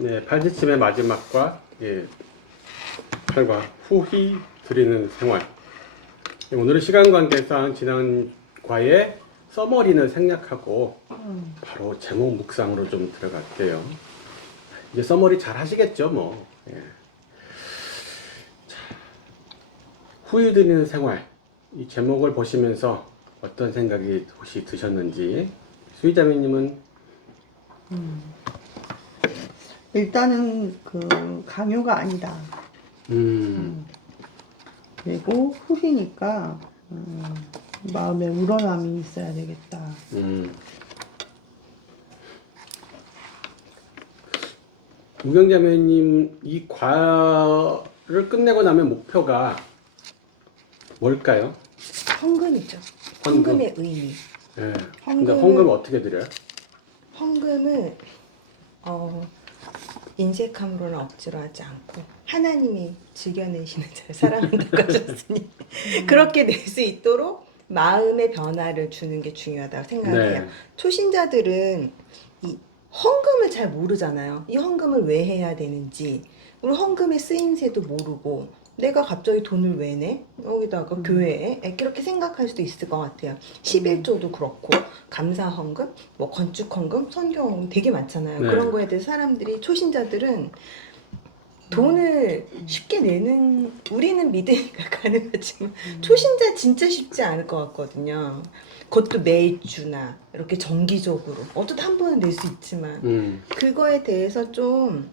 네, 팔지침의 마지막과 팔과 후히 드리는 생활. 오늘은 시간 관계상 지난 과의 서머리는 생략하고 바로 제목 묵상으로 좀 들어갈게요. 이제 서머리 잘 하시겠죠, 뭐. 예. 자, 후히 드리는 생활. 이 제목을 보시면서 어떤 생각이 혹시 드셨는지. 수희자매님은 일단은 그 강요가 아니다. 그리고 후희니까 마음에 우러남이 있어야 되겠다. 우경자매님 이 과를 끝내고 나면 목표가 뭘까요? 헌금이죠. 헌금. 헌금의 의미. 예. 근데 헌금 어떻게 드려요? 헌금을 인색함으로는 억지로 하지 않고 하나님이 즐겨내시는 자를 사랑한다고 하셨으니 그렇게 낼 수 있도록 마음의 변화를 주는 게 중요하다고 생각해요. 네. 초신자들은 이 헌금을 잘 모르잖아요. 이 헌금을 왜 해야 되는지, 우리 헌금의 쓰임새도 모르고 내가 갑자기 돈을 왜 내? 여기다가 교회에 이렇게 생각할 수도 있을 것 같아요. 11조도 그렇고 감사 헌금, 뭐 건축 헌금, 선교 헌금 되게 많잖아요. 네. 그런 거에 대해서 사람들이 초신자들은 돈을 쉽게 내는, 우리는 믿으니까 가능하지만 초신자 진짜 쉽지 않을 것 같거든요. 그것도 매주나 이렇게 정기적으로 어쩌다 한 번은 낼 수 있지만 그거에 대해서 좀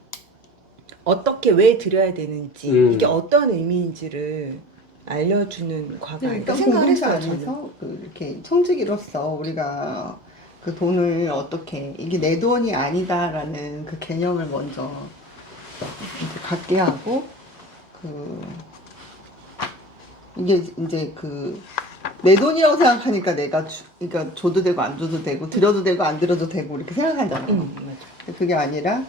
어떻게 왜 드려야 되는지 이게 어떤 의미인지를 알려주는 과가 아닐까 일단 생각을 공동체 했어요. 저는. 안에서 그 이렇게 청지기로서 우리가 그 돈을 어떻게 이게 내 돈이 아니다라는 그 개념을 먼저 이제 갖게 하고 그 이게 이제 그 내 돈이라고 생각하니까 내가 그러니까 줘도 되고 안 줘도 되고 드려도 되고 안 드려도 되고 이렇게 생각하잖아요. 맞아. 그게 아니라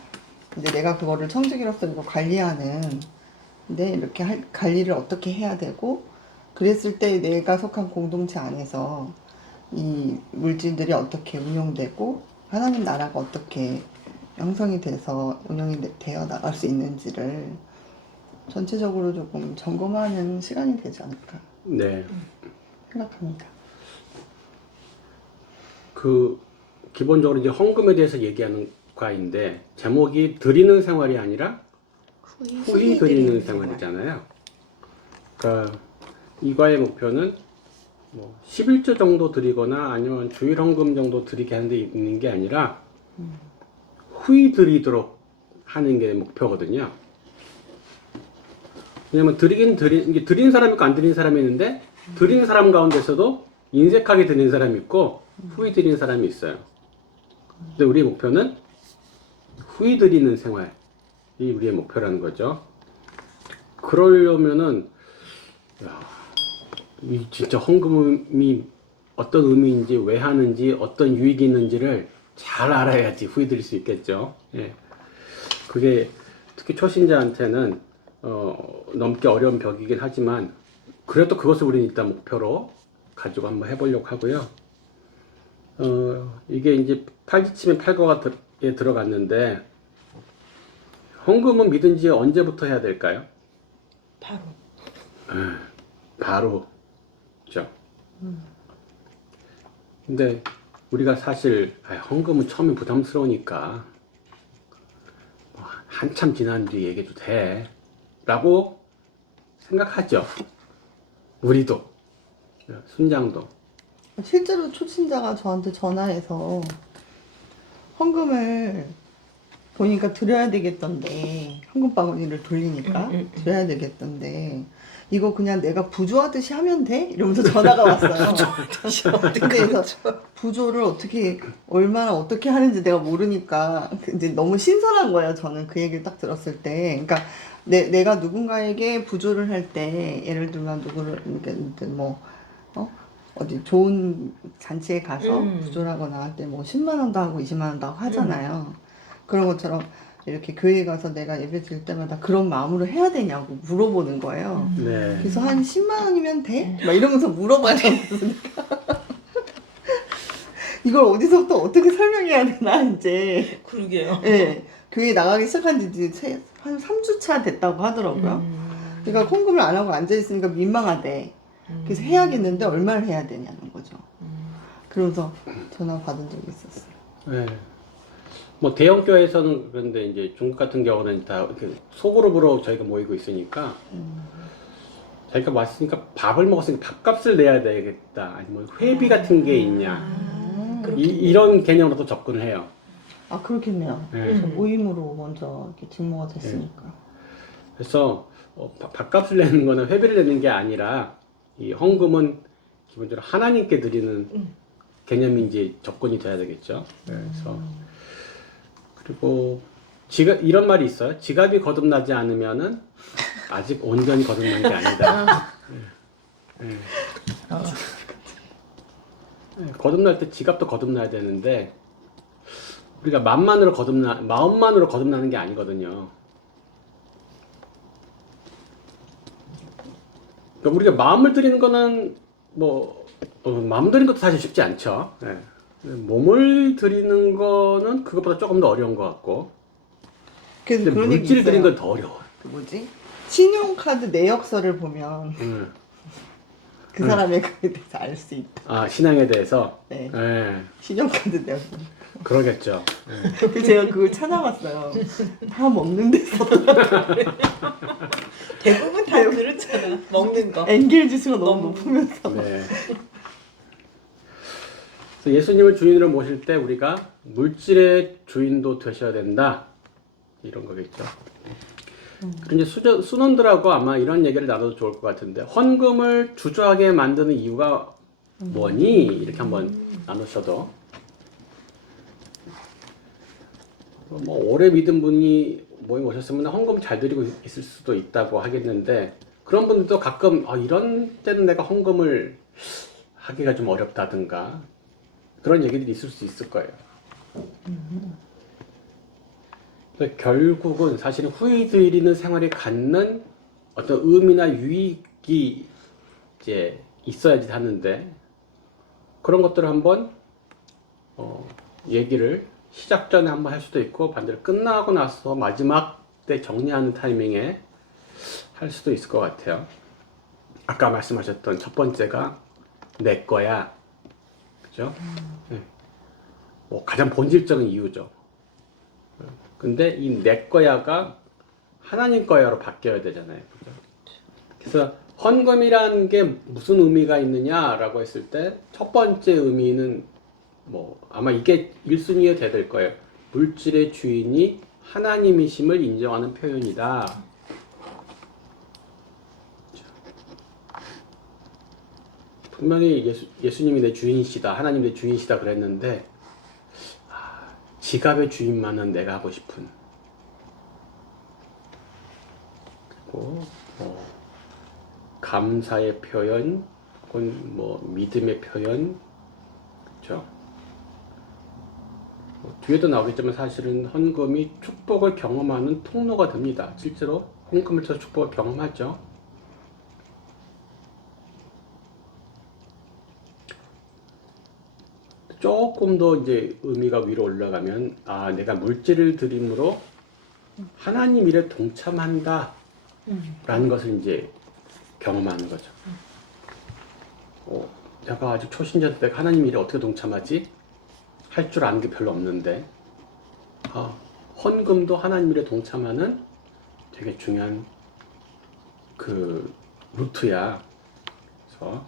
이제 내가 그거를 청지기로서 이거 관리하는 근데 이렇게 관리를 어떻게 해야 되고 그랬을 때 내가 속한 공동체 안에서 이 물질들이 어떻게 운용되고 하나님 나라가 어떻게 형성이 돼서 운영이 되어 나갈 수 있는지를 전체적으로 조금 점검하는 시간이 되지 않을까 네. 생각합니다. 그 기본적으로 이제 헌금에 대해서 얘기하는 과인데 제목이 드리는 생활이 아니라 후히 드리는 생활이잖아요. 그러니까 이 과의 목표는 뭐 11조 정도 드리거나 아니면 주일 헌금 정도 드리게 하는 데 있는 게 아니라 후히 드리도록 하는 게 목표거든요. 왜냐면 이게 드린 사람이 있고 안 드린 사람이 있는데 드린 사람 가운데서도 인색하게 드린 사람이 있고 후히 드린 사람이 있어요. 근데 우리의 목표는 후히 드리는 생활이 우리의 목표라는 거죠. 그러려면은 이 진짜 헌금이 어떤 의미인지 왜 하는지 어떤 유익이 있는지를 잘 알아야지 후히 드릴 수 있겠죠. 예. 그게 특히 초신자한테는 넘기 어려운 벽이긴 하지만 그래도 그것을 우리는 일단 목표로 가지고 한번 해보려고 하고요. 이게 이제 팔기침의 팔과에 들어갔는데 헌금은 믿은지 언제부터 해야 될까요? 바로. 바로. 그죠? 근데 우리가 사실 헌금은 처음에 부담스러우니까 한참 지난 뒤에 얘기해도 돼 라고 생각하죠. 우리도 순장도. 실제로 초친자가 저한테 전화해서 헌금을 보니까 드려야 되겠던데 헌금 바구니를 돌리니까 드려야 되겠던데 이거 그냥 내가 부조하듯이 하면 돼? 이러면서 전화가 왔어요. 근데 그래서 부조를 어떻게 얼마나 어떻게 하는지 내가 모르니까 이제 너무 신선한 거예요. 저는 그 얘기를 딱 들었을 때, 그러니까 내가 누군가에게 부조를 할 때 예를 들면 누구를 이렇게 뭐 어디 좋은 잔치에 가서 부조를 하거나 할 때 뭐 10만 원도 하고 20만 원도 하고 하잖아요. 그런 것처럼 이렇게 교회 가서 내가 예배 드릴 때마다 그런 마음으로 해야 되냐고 물어보는 거예요. 네. 그래서 한 10만 원이면 돼? 막 이러면서 물어봐요. 이걸 어디서부터 어떻게 설명해야 되나 이제. 그러게요. 예. 교회 나가기 시작한 지 이제 한 3주차 됐다고 하더라고요. 음. 그러니까 헌금을 안 하고 앉아있으니까 민망하대. 그래서 해야겠는데 얼마를 해야 되냐는 거죠. 그러면서 전화 받은 적이 있었어요. 네. 뭐 대형 교회에서는 그런데 이제 중국 같은 경우는 다 이렇게 소그룹으로 저희가 모이고 있으니까 자기가 왔으니까 밥을 먹었으니까 밥값을 내야 되겠다. 아니면 회비 같은 게 있냐. 이런 개념으로도 접근을 해요. 아 그렇겠네요. 네. 모임으로 먼저 이렇게 직모가 됐으니까. 그래서 밥값을 내는 거는 회비를 내는 게 아니라 이 헌금은 기본적으로 하나님께 드리는 개념이 이제 접근이 돼야 되겠죠. 그래서 그리고 이런 말이 있어요. 지갑이 거듭나지 않으면은 아직 온전히 거듭난 게 아니다. 네. 네, 거듭날 때 지갑도 거듭나야 되는데 우리가 마음만으로 거듭나는 게 아니거든요. 그러니까 우리가 마음을 드리는 거는 마음 드리는 것도 사실 쉽지 않죠. 네. 몸을 드리는 거는 그것보다 조금 더 어려운 것 같고. 그래서 근데 그런 얘기 물질 드리는 있어요. 건 더 어려워. 그 뭐지? 신용카드 내역서를 보면 그 사람의 그에 대해서 알 수 있다. 아, 신앙에 대해서? 네. 네. 신용카드 내역. 그러겠죠. 네. 그래서 제가 그걸 찾아봤어요. 다 먹는 데서 대부분 다 그렇잖아. 먹는 거. 엔겔 지수가 너무 높으면서. 네. 그래서 예수님을 주인으로 모실 때 우리가 물질의 주인도 되셔야 된다. 이런 거겠죠. 그리고 이제 수논들하고 아마 이런 얘기를 나눠도 좋을 것 같은데 헌금을 주저하게 만드는 이유가 뭐니? 이렇게 한번 나누셔도 뭐 오래 믿은 분이 모임 오셨으면 헌금 잘 드리고 있을 수도 있다고 하겠는데 그런 분들도 가끔 이런 때는 내가 헌금을 하기가 좀 어렵다든가 그런 얘기들이 있을 수 있을 거예요. 결국은 사실은 후히 드리는 생활이 갖는 어떤 의미나 유익이 이제 있어야지 하는데 그런 것들을 한번 얘기를 시작 전에 한번 할 수도 있고 반대로 끝나고 나서 마지막 때 정리하는 타이밍에 할 수도 있을 것 같아요. 아까 말씀하셨던 첫 번째가 내 거야, 그죠? 네. 뭐 가장 본질적인 이유죠. 근데 이 내 거야가 하나님 거야로 바뀌어야 되잖아요. 그죠? 그래서 헌금이라는 게 무슨 의미가 있느냐라고 했을 때 첫 번째 의미는 아마 이게 1순위에 돼야 될 거예요. 물질의 주인이 하나님이심을 인정하는 표현이다. 분명히 예수님이 내 주인이시다, 하나님 내 주인이시다 그랬는데 지갑의 주인만은 내가 하고 싶은 그리고 감사의 표현 혹은 믿음의 표현 그렇죠? 뒤에도 나오겠지만 사실은 헌금이 축복을 경험하는 통로가 됩니다. 실제로 헌금을 통해서 축복을 경험하죠. 조금 더 이제 의미가 위로 올라가면 내가 물질을 드림으로 하나님 일에 동참한다 라는 것을 이제 경험하는 거죠. 내가 아직 초신자인데 내가 하나님 일에 어떻게 동참하지? 할 줄 아는 게 별로 없는데 헌금도 하나님 일에 동참하는 되게 중요한 그 루트야. 그래서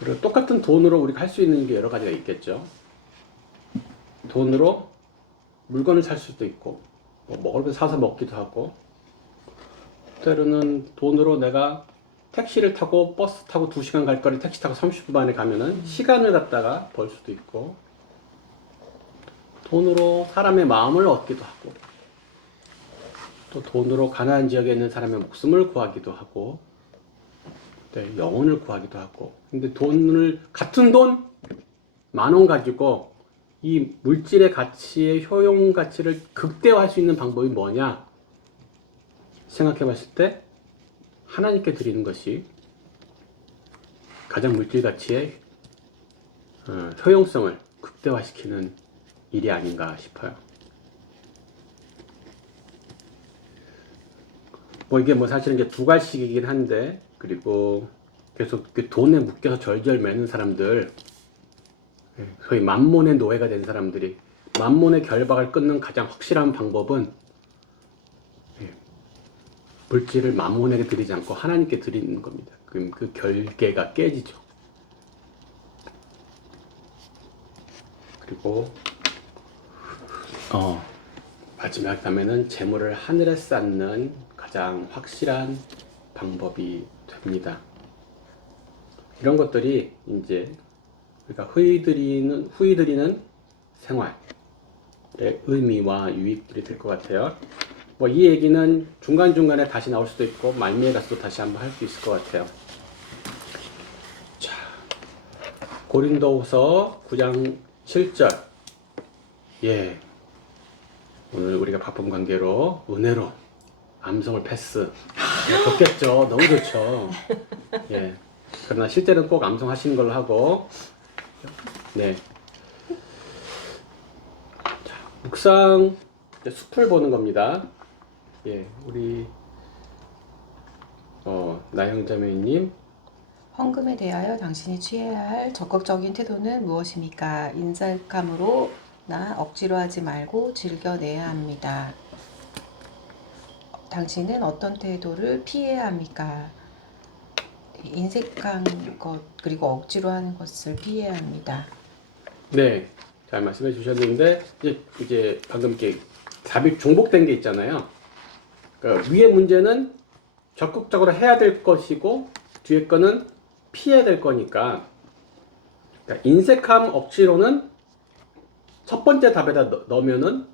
그리고 똑같은 돈으로 우리가 할 수 있는 게 여러 가지가 있겠죠. 돈으로 물건을 살 수도 있고 먹을 거 사서 먹기도 하고 때로는 돈으로 내가 택시를 타고 버스 타고 2시간 갈 거리 택시 타고 30분 만에 가면은 시간을 갖다가 벌 수도 있고 돈으로 사람의 마음을 얻기도 하고 또 돈으로 가난한 지역에 있는 사람의 목숨을 구하기도 하고 영혼을 구하기도 하고 근데 같은 돈 10,000원 가지고 이 물질의 가치의 효용 가치를 극대화할 수 있는 방법이 뭐냐 생각해 봤을 때 하나님께 드리는 것이 가장 물질 가치의 효용성을 극대화시키는 일이 아닌가 싶어요. 뭐 이게 뭐 사실은 이제 두 갈씩이긴 한데, 그리고 계속 그 돈에 묶여서 절절 매는 사람들, 소위 만몬의 노예가 된 사람들이 만몬의 결박을 끊는 가장 확실한 방법은 물질을 만몬에게 드리지 않고 하나님께 드리는 겁니다. 그럼 그 결계가 깨지죠. 그리고 마지막 다음에는 재물을 하늘에 쌓는 가장 확실한 방법이 됩니다. 이런 것들이 이제 우리가 후히 드리는 생활의 의미와 유익들이 될 것 같아요. 뭐 이 얘기는 중간중간에 다시 나올 수도 있고 말미에 가서도 다시 한번 할 수 있을 것 같아요. 자, 고린도후서 9장 7절. 예. 오늘 우리가 바쁜 관계로 은혜로 암송을 패스. 좋겠죠. 너무 좋죠. 예. 그러나 실제는 꼭 암송하시는 걸로 하고. 네. 자, 묵상 숲을 보는 겁니다. 예, 우리 나영자매님. 헌금에 대하여 당신이 취해야 할 적극적인 태도는 무엇입니까? 인색함으로 나 억지로 하지 말고 즐겨내야 합니다. 당신은 어떤 태도를 피해야 합니까? 인색한 것 그리고 억지로 하는 것을 피해야 합니다. 네, 잘 말씀해 주셨는데 이제 방금 이렇게 답이 중복된 게 있잖아요. 그러니까 위의 문제는 적극적으로 해야 될 것이고 뒤에 거는 피해야 될 거니까, 그러니까 인색함 억지로는 첫 번째 답에다 넣으면은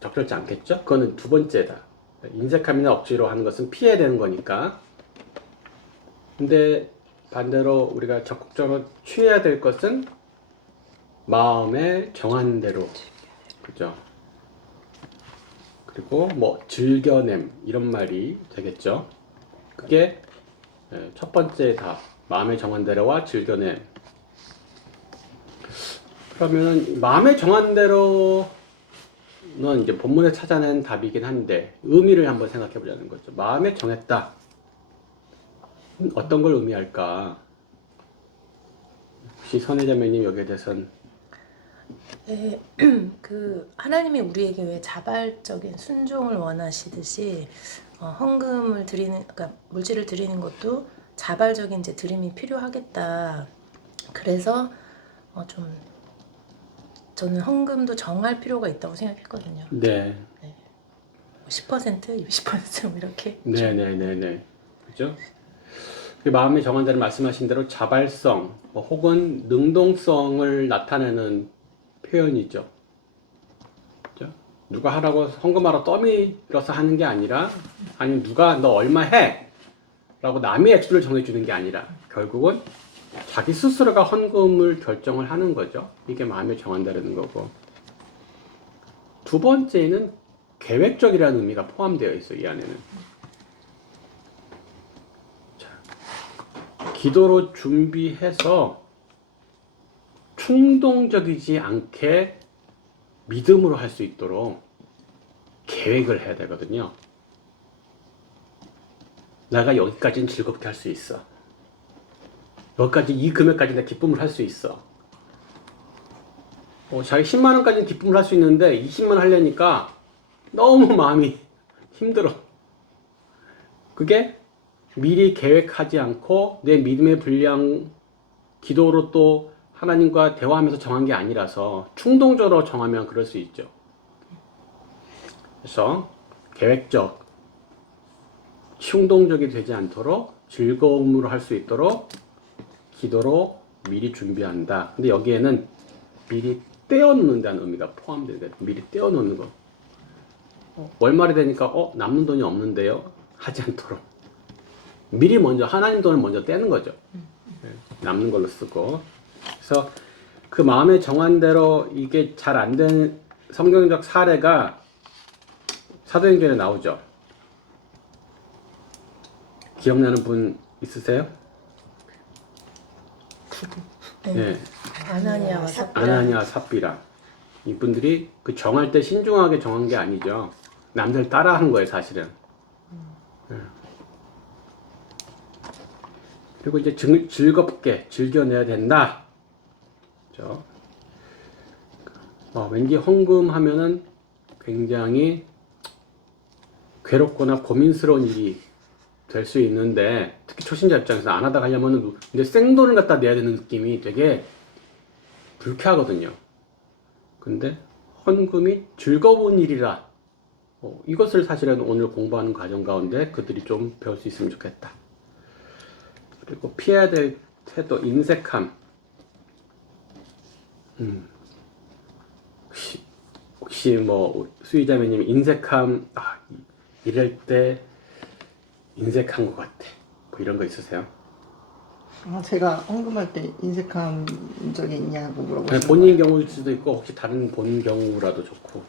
적절치 않겠죠? 그거는 두 번째다. 인색함이나 억지로 하는 것은 피해야 되는 거니까. 근데 반대로 우리가 적극적으로 취해야 될 것은 마음에 정한 대로, 그죠? 그리고 뭐 즐겨냄 이런 말이 되겠죠. 그게 첫 번째 답, 마음에 정한 대로와 즐겨냄. 그러면 마음에 정한 대로는 이제 본문에 찾아낸 답이긴 한데 의미를 한번 생각해 보자는 거죠. 마음에 정했다. 어떤 걸 의미할까? 혹시 선혜자매님 여기에 대해서는? 네, 그 하나님이 우리에게 왜 자발적인 순종을 원하시듯이 헌금을 드리는, 그러니까 물질을 드리는 것도 자발적인 이제 드림이 필요하겠다. 그래서 좀 저는 헌금도 정할 필요가 있다고 생각했거든요. 네. 10%, 60% 이렇게. 네네네네. 그죠? 그 마음에 정한 대로 말씀하신 대로 자발성 혹은 능동성을 나타내는 표현이죠. 그죠? 누가 하라고 헌금하러 떠밀어서 하는 게 아니라, 아니면 누가 너 얼마 해! 라고 남의 액수를 정해주는 게 아니라 결국은 자기 스스로가 헌금을 결정을 하는 거죠. 이게 마음에 정한다는 거고. 두 번째는 계획적이라는 의미가 포함되어 있어요. 이 안에는. 자, 기도로 준비해서 충동적이지 않게 믿음으로 할 수 있도록 계획을 해야 되거든요. 내가 여기까지는 즐겁게 할 수 있어. 여기까지, 이 금액까지 내 기쁨을 할 수 있어. 자기 10만 원까지는 기쁨을 할 수 있는데 20만 원 하려니까 너무 마음이 힘들어. 그게 미리 계획하지 않고 내 믿음의 분량, 기도로 또 하나님과 대화하면서 정한 게 아니라서 충동적으로 정하면 그럴 수 있죠. 그래서 계획적, 충동적이 되지 않도록 즐거움으로 할 수 있도록 기도로 미리 준비한다. 근데 여기에는 미리 떼어놓는다는 의미가 포함되게 돼요. 미리 떼어놓는 거. 월말이 되니까 남는 돈이 없는데요? 하지 않도록 미리 먼저 하나님 돈을 먼저 떼는 거죠. 남는 걸로 쓰고. 그래서 그 마음에 정한 대로 이게 잘 안 된 성경적 사례가 사도행전에 나오죠. 기억나는 분 있으세요? 네. 네. 아나니아와 삽비라. 아나니아 삽비라. 이분들이 그 정할 때 신중하게 정한 게 아니죠. 남들 따라하는 거예요, 사실은. 예. 그리고 이제 즐겁게 즐겨내야 된다. 그렇죠? 왠지 헌금하면은 굉장히 괴롭거나 고민스러운 일이 될 수 있는데, 특히 초신자 입장에서 안 하다 가려면은 이제 생돈을 갖다 내야 되는 느낌이 되게 불쾌하거든요. 근데 헌금이 즐거운 일이라, 이것을 사실은 오늘 공부하는 과정 가운데 그들이 좀 배울 수 있으면 좋겠다. 그리고 피해야 될 태도, 인색함. 혹시 뭐 수의자매님 인색함, 이럴 때 인색한 것 같아, 뭐 이런 거 있으세요? 제가 헌금할 때 인색한 적이 있냐고 물어보시는 본인 경우일 수도 있고 혹시 다른 본 경우라도 좋고.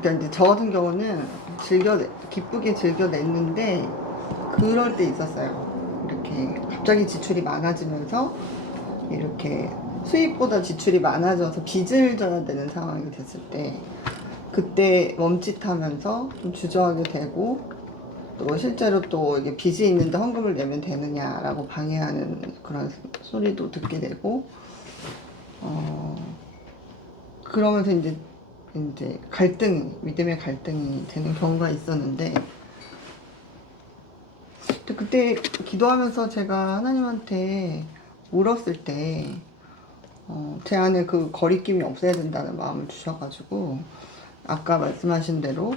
그러니까 이제 저 같은 경우는 기쁘게 즐겨냈는데 그럴 때 있었어요. 이렇게 갑자기 지출이 많아지면서 이렇게 수입보다 지출이 많아져서 빚을 져야 되는 상황이 됐을 때 그때 멈칫하면서 좀 주저하게 되고, 또 실제로 또 이게 빚이 있는데 헌금을 내면 되느냐라고 방해하는 그런 소리도 듣게 되고, 그러면서 이제 믿음의 갈등이 되는 경우가 있었는데, 그때 기도하면서 제가 하나님한테 물었을 때, 제 안에 그 거리낌이 없어야 된다는 마음을 주셔가지고, 아까 말씀하신 대로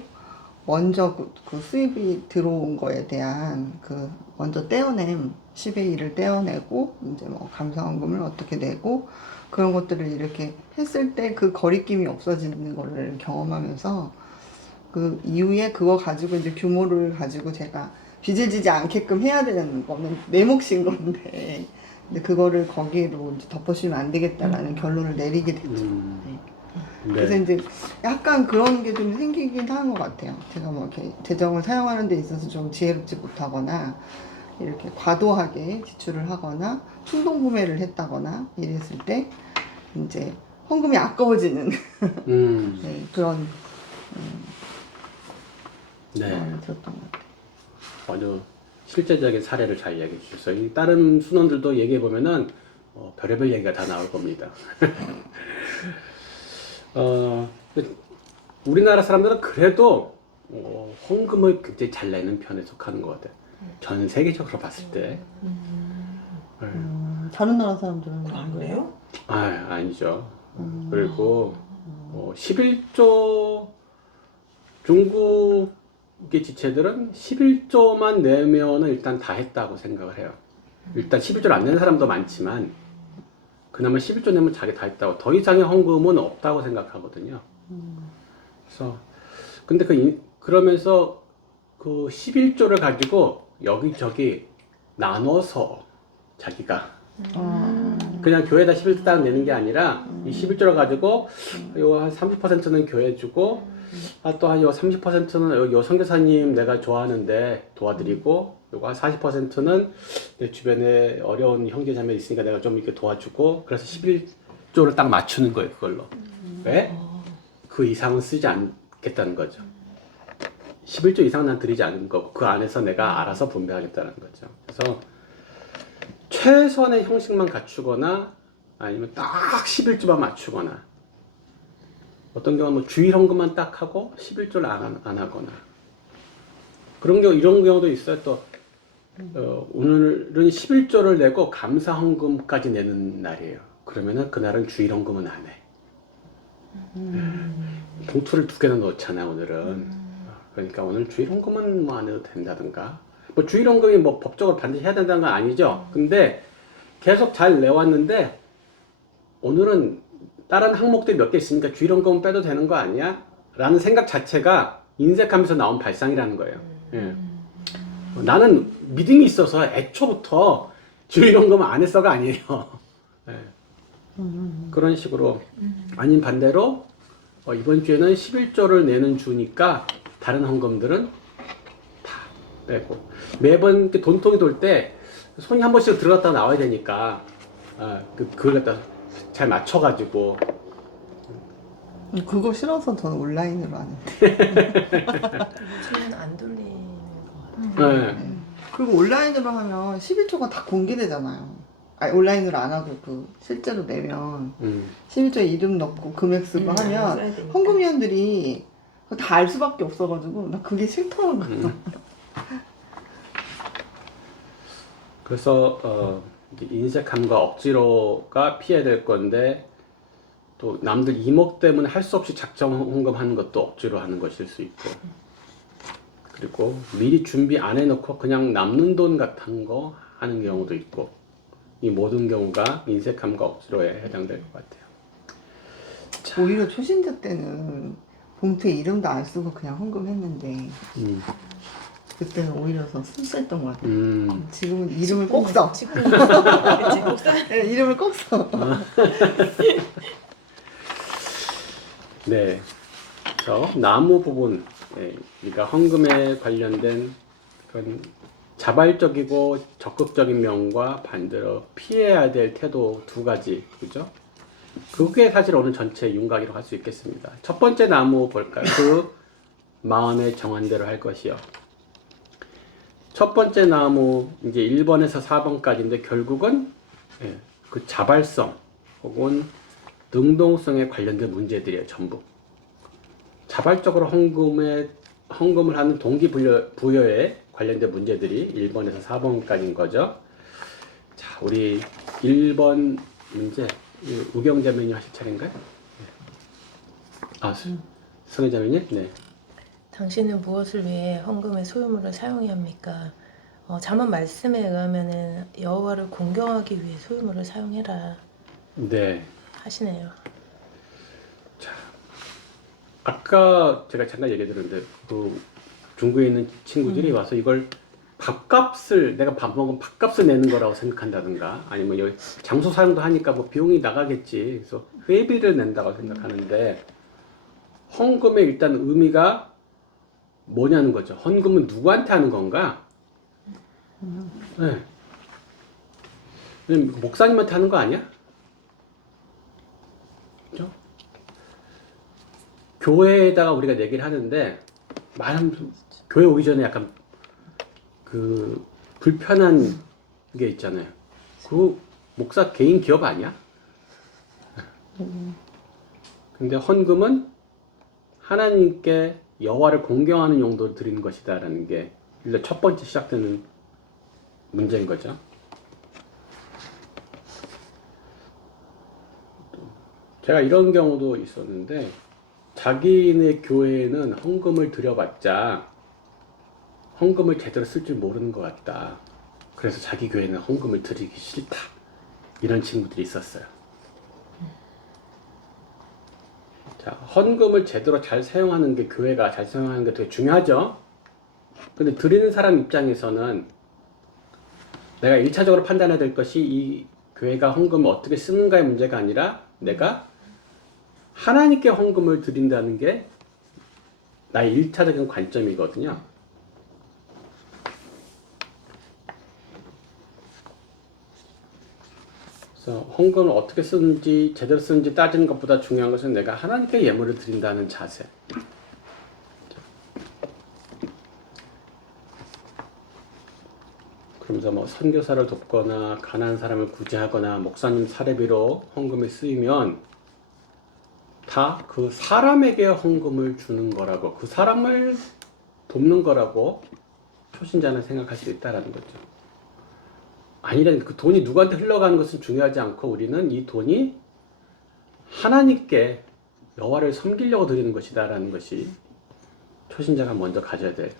먼저 그 수입이 들어온 거에 대한 먼저 떼어냄, 10의 1을 떼어내고, 이제 뭐 감사헌금을 어떻게 내고, 그런 것들을 이렇게 했을 때 그 거리낌이 없어지는 거를 경험하면서, 그 이후에 그거 가지고 이제 규모를 가지고 제가 빚을 지지 않게끔 해야 되는 거는 내 몫인 건데, 근데 그거를 거기로 이제 덮어씌우면 안 되겠다라는 결론을 내리게 됐죠. 네. 그래서 이제 약간 그런 게 좀 생기긴 하는 것 같아요. 제가 뭐 이렇게 재정을 사용하는 데 있어서 좀 지혜롭지 못하거나, 이렇게 과도하게 지출을 하거나, 충동 구매를 했다거나 이랬을 때, 이제 헌금이 아까워지는 네, 그런 상황이 들었던 것 같아요. 아주 실제적인 사례를 잘 얘기해 주셨어요. 이 다른 순원들도 얘기해 보면은 별의별 얘기가 다 나올 겁니다. 우리나라 사람들은 그래도 헌금을 굉장히 잘 내는 편에 속하는 것 같아요. 전 세계적으로 봤을 때. 다른 나라 사람들은 안 그래요? 아니죠. 그리고 11조, 중국의 지체들은 11조만 내면은 일단 다 했다고 생각을 해요. 일단 11조를 안 내는 사람도 많지만 그나마 11조 내면 자기 다 했다고, 더 이상의 헌금은 없다고 생각하거든요. 그래서 근데 그러면서 그 11조를 가지고 여기저기 나눠서 자기가 그냥 교회에다 11조 딱 내는 게 아니라 이 11조를 가지고 요 한 30%는 교회 주고, 또 한 요 30%는 요 선교사님 내가 좋아하는데 도와드리고, 요거 한 40%는 내 주변에 어려운 형제자매 있으니까 내가 좀 이렇게 도와주고, 그래서 11조를 딱 맞추는 거예요, 그걸로. 왜? 그 이상은 쓰지 않겠다는 거죠. 11조 이상 난 드리지 않은 거고, 그 안에서 내가 알아서 분배하겠다는 거죠. 그래서 최소한의 형식만 갖추거나, 아니면 딱 11조만 맞추거나, 어떤 경우는 뭐 주일 헌금만 딱 하고 11조를 안 하거나, 이런 경우도 있어요. 또 오늘은 11조를 내고 감사 헌금까지 내는 날이에요. 그러면은 그날은 주일 헌금은 안 해. 봉투를 2개나 넣잖아 오늘은. 그러니까 오늘 주일 헌금은 뭐 안 해도 된다든가, 뭐 주일 헌금이 뭐 법적으로 반드시 해야 된다는 건 아니죠. 근데 계속 잘 내왔는데 오늘은 다른 항목들이 몇 개 있으니까 주일 헌금은 빼도 되는 거 아니야? 라는 생각 자체가 인색하면서 나온 발상이라는 거예요. 예. 나는 믿음이 있어서 애초부터 주일 헌금은 안 했어가 아니에요. 예. 그런 식으로. 아닌 반대로 이번 주에는 11조를 내는 주니까 다른 헌금들은 다 빼고 매번 이렇게 돈통이 돌 때 손이 한 번씩 들어갔다 나와야 되니까 그걸 갖다 잘 맞춰가지고 그거 싫어서 저는 온라인으로 하는데. 요즘은 안 돌리는 것 같아요. 네. 그리고 온라인으로 하면 11조가 다 공개되잖아요. 아니, 온라인으로 안 하고 그 실제로 내면 11조에 이름 넣고 금액 쓰고 하면 써야 되니까. 헌금위원들이 다 알 수밖에 없어가지고 나 그게 싫더라고요. 그래서 이제 인색함과 억지로가 피해야 될 건데 또 남들 이목 때문에 할 수 없이 작정 헌금하는 것도 억지로 하는 것일 수 있고 그리고 미리 준비 안 해놓고 그냥 남는 돈 같은 거 하는 경우도 있고 이 모든 경우가 인색함과 억지로에 해당될 것 같아요. 오히려 초신자 때는 봉투에 이름도 안 쓰고 그냥 헌금했는데 그때는 오히려 더 순수했던 것 같아요. 지금은 이름을 꼭 써. 지금 그치, 꼭 써야 네, 이름을 꼭 써. 네, 그래서 나무 부분, 그러니까 헌금에 관련된 그런 자발적이고 적극적인 면과 반대로 피해야 될 태도 두 가지, 그죠? 그게 사실 오늘 전체 윤곽이라고 할 수 있겠습니다. 첫 번째 나무 볼까요? 그 마음의 정한대로 할 것이요. 첫 번째 나무 이제 1번에서 4번까지인데 결국은 그 자발성 혹은 능동성에 관련된 문제들이에요. 전부 자발적으로 헌금을 하는 동기부여에 관련된 문제들이 1번에서 4번까지인 거죠. 자, 우리 1번 문제 우경자매님 하실 차례인가요? 성혜자매님? 네. 당신은 무엇을 위해 헌금의 소유물을 사용해야 합니까? 잠언 말씀에 의하면은 여호와를 공경하기 위해 소유물을 사용해라 네. 하시네요. 아까 제가 잠깐 얘기 드렸는데 그 중국에 있는 친구들이 와서 이걸 밥값을 내가 밥 먹으면 밥값을 내는 거라고 생각한다든가 아니면 여기 장소 사용도 하니까 뭐 비용이 나가겠지 그래서 회비를 낸다고 생각하는데 헌금의 일단 의미가 뭐냐는 거죠. 헌금은 누구한테 하는 건가? 네. 목사님한테 하는 거 아니야? 그죠? 교회에다가 우리가 얘기를 하는데 말하면 교회 오기 전에 약간 그 불편한 게 있잖아요. 그 목사 개인 기업 아니야? 근데 헌금은 하나님께 여호와를 공경하는 용도로 드리는 것이다라는 게 일단 첫 번째 시작되는 문제인 거죠. 제가 이런 경우도 있었는데 자기네 교회에는 헌금을 들여봤자 헌금을 제대로 쓸 줄 모르는 것 같다. 그래서 자기 교회는 헌금을 드리기 싫다. 이런 친구들이 있었어요. 자, 헌금을 제대로 잘 사용하는 게 교회가 잘 사용하는 게 되게 중요하죠. 근데 드리는 사람 입장에서는 내가 1차적으로 판단해야 될 것이 이 교회가 헌금을 어떻게 쓰는가의 문제가 아니라 내가 하나님께 헌금을 드린다는 게 나의 1차적인 관점이거든요. 그래서 헌금을 어떻게 쓰는지 제대로 쓰는지 따지는 것보다 중요한 것은 내가 하나님께 예물을 드린다는 자세. 그러면서 뭐 선교사를 돕거나 가난한 사람을 구제하거나 목사님 사례비로 헌금이 쓰이면 다 그 사람에게 헌금을 주는 거라고 그 사람을 돕는 거라고 초신자는 생각할 수 있다는 거죠. 아니라니까 그 돈이 누구한테 흘러가는 것은 중요하지 않고 우리는 이 돈이 하나님께 여호와를 섬기려고 드리는 것이다라는 것이 초신자가 먼저 가져야 될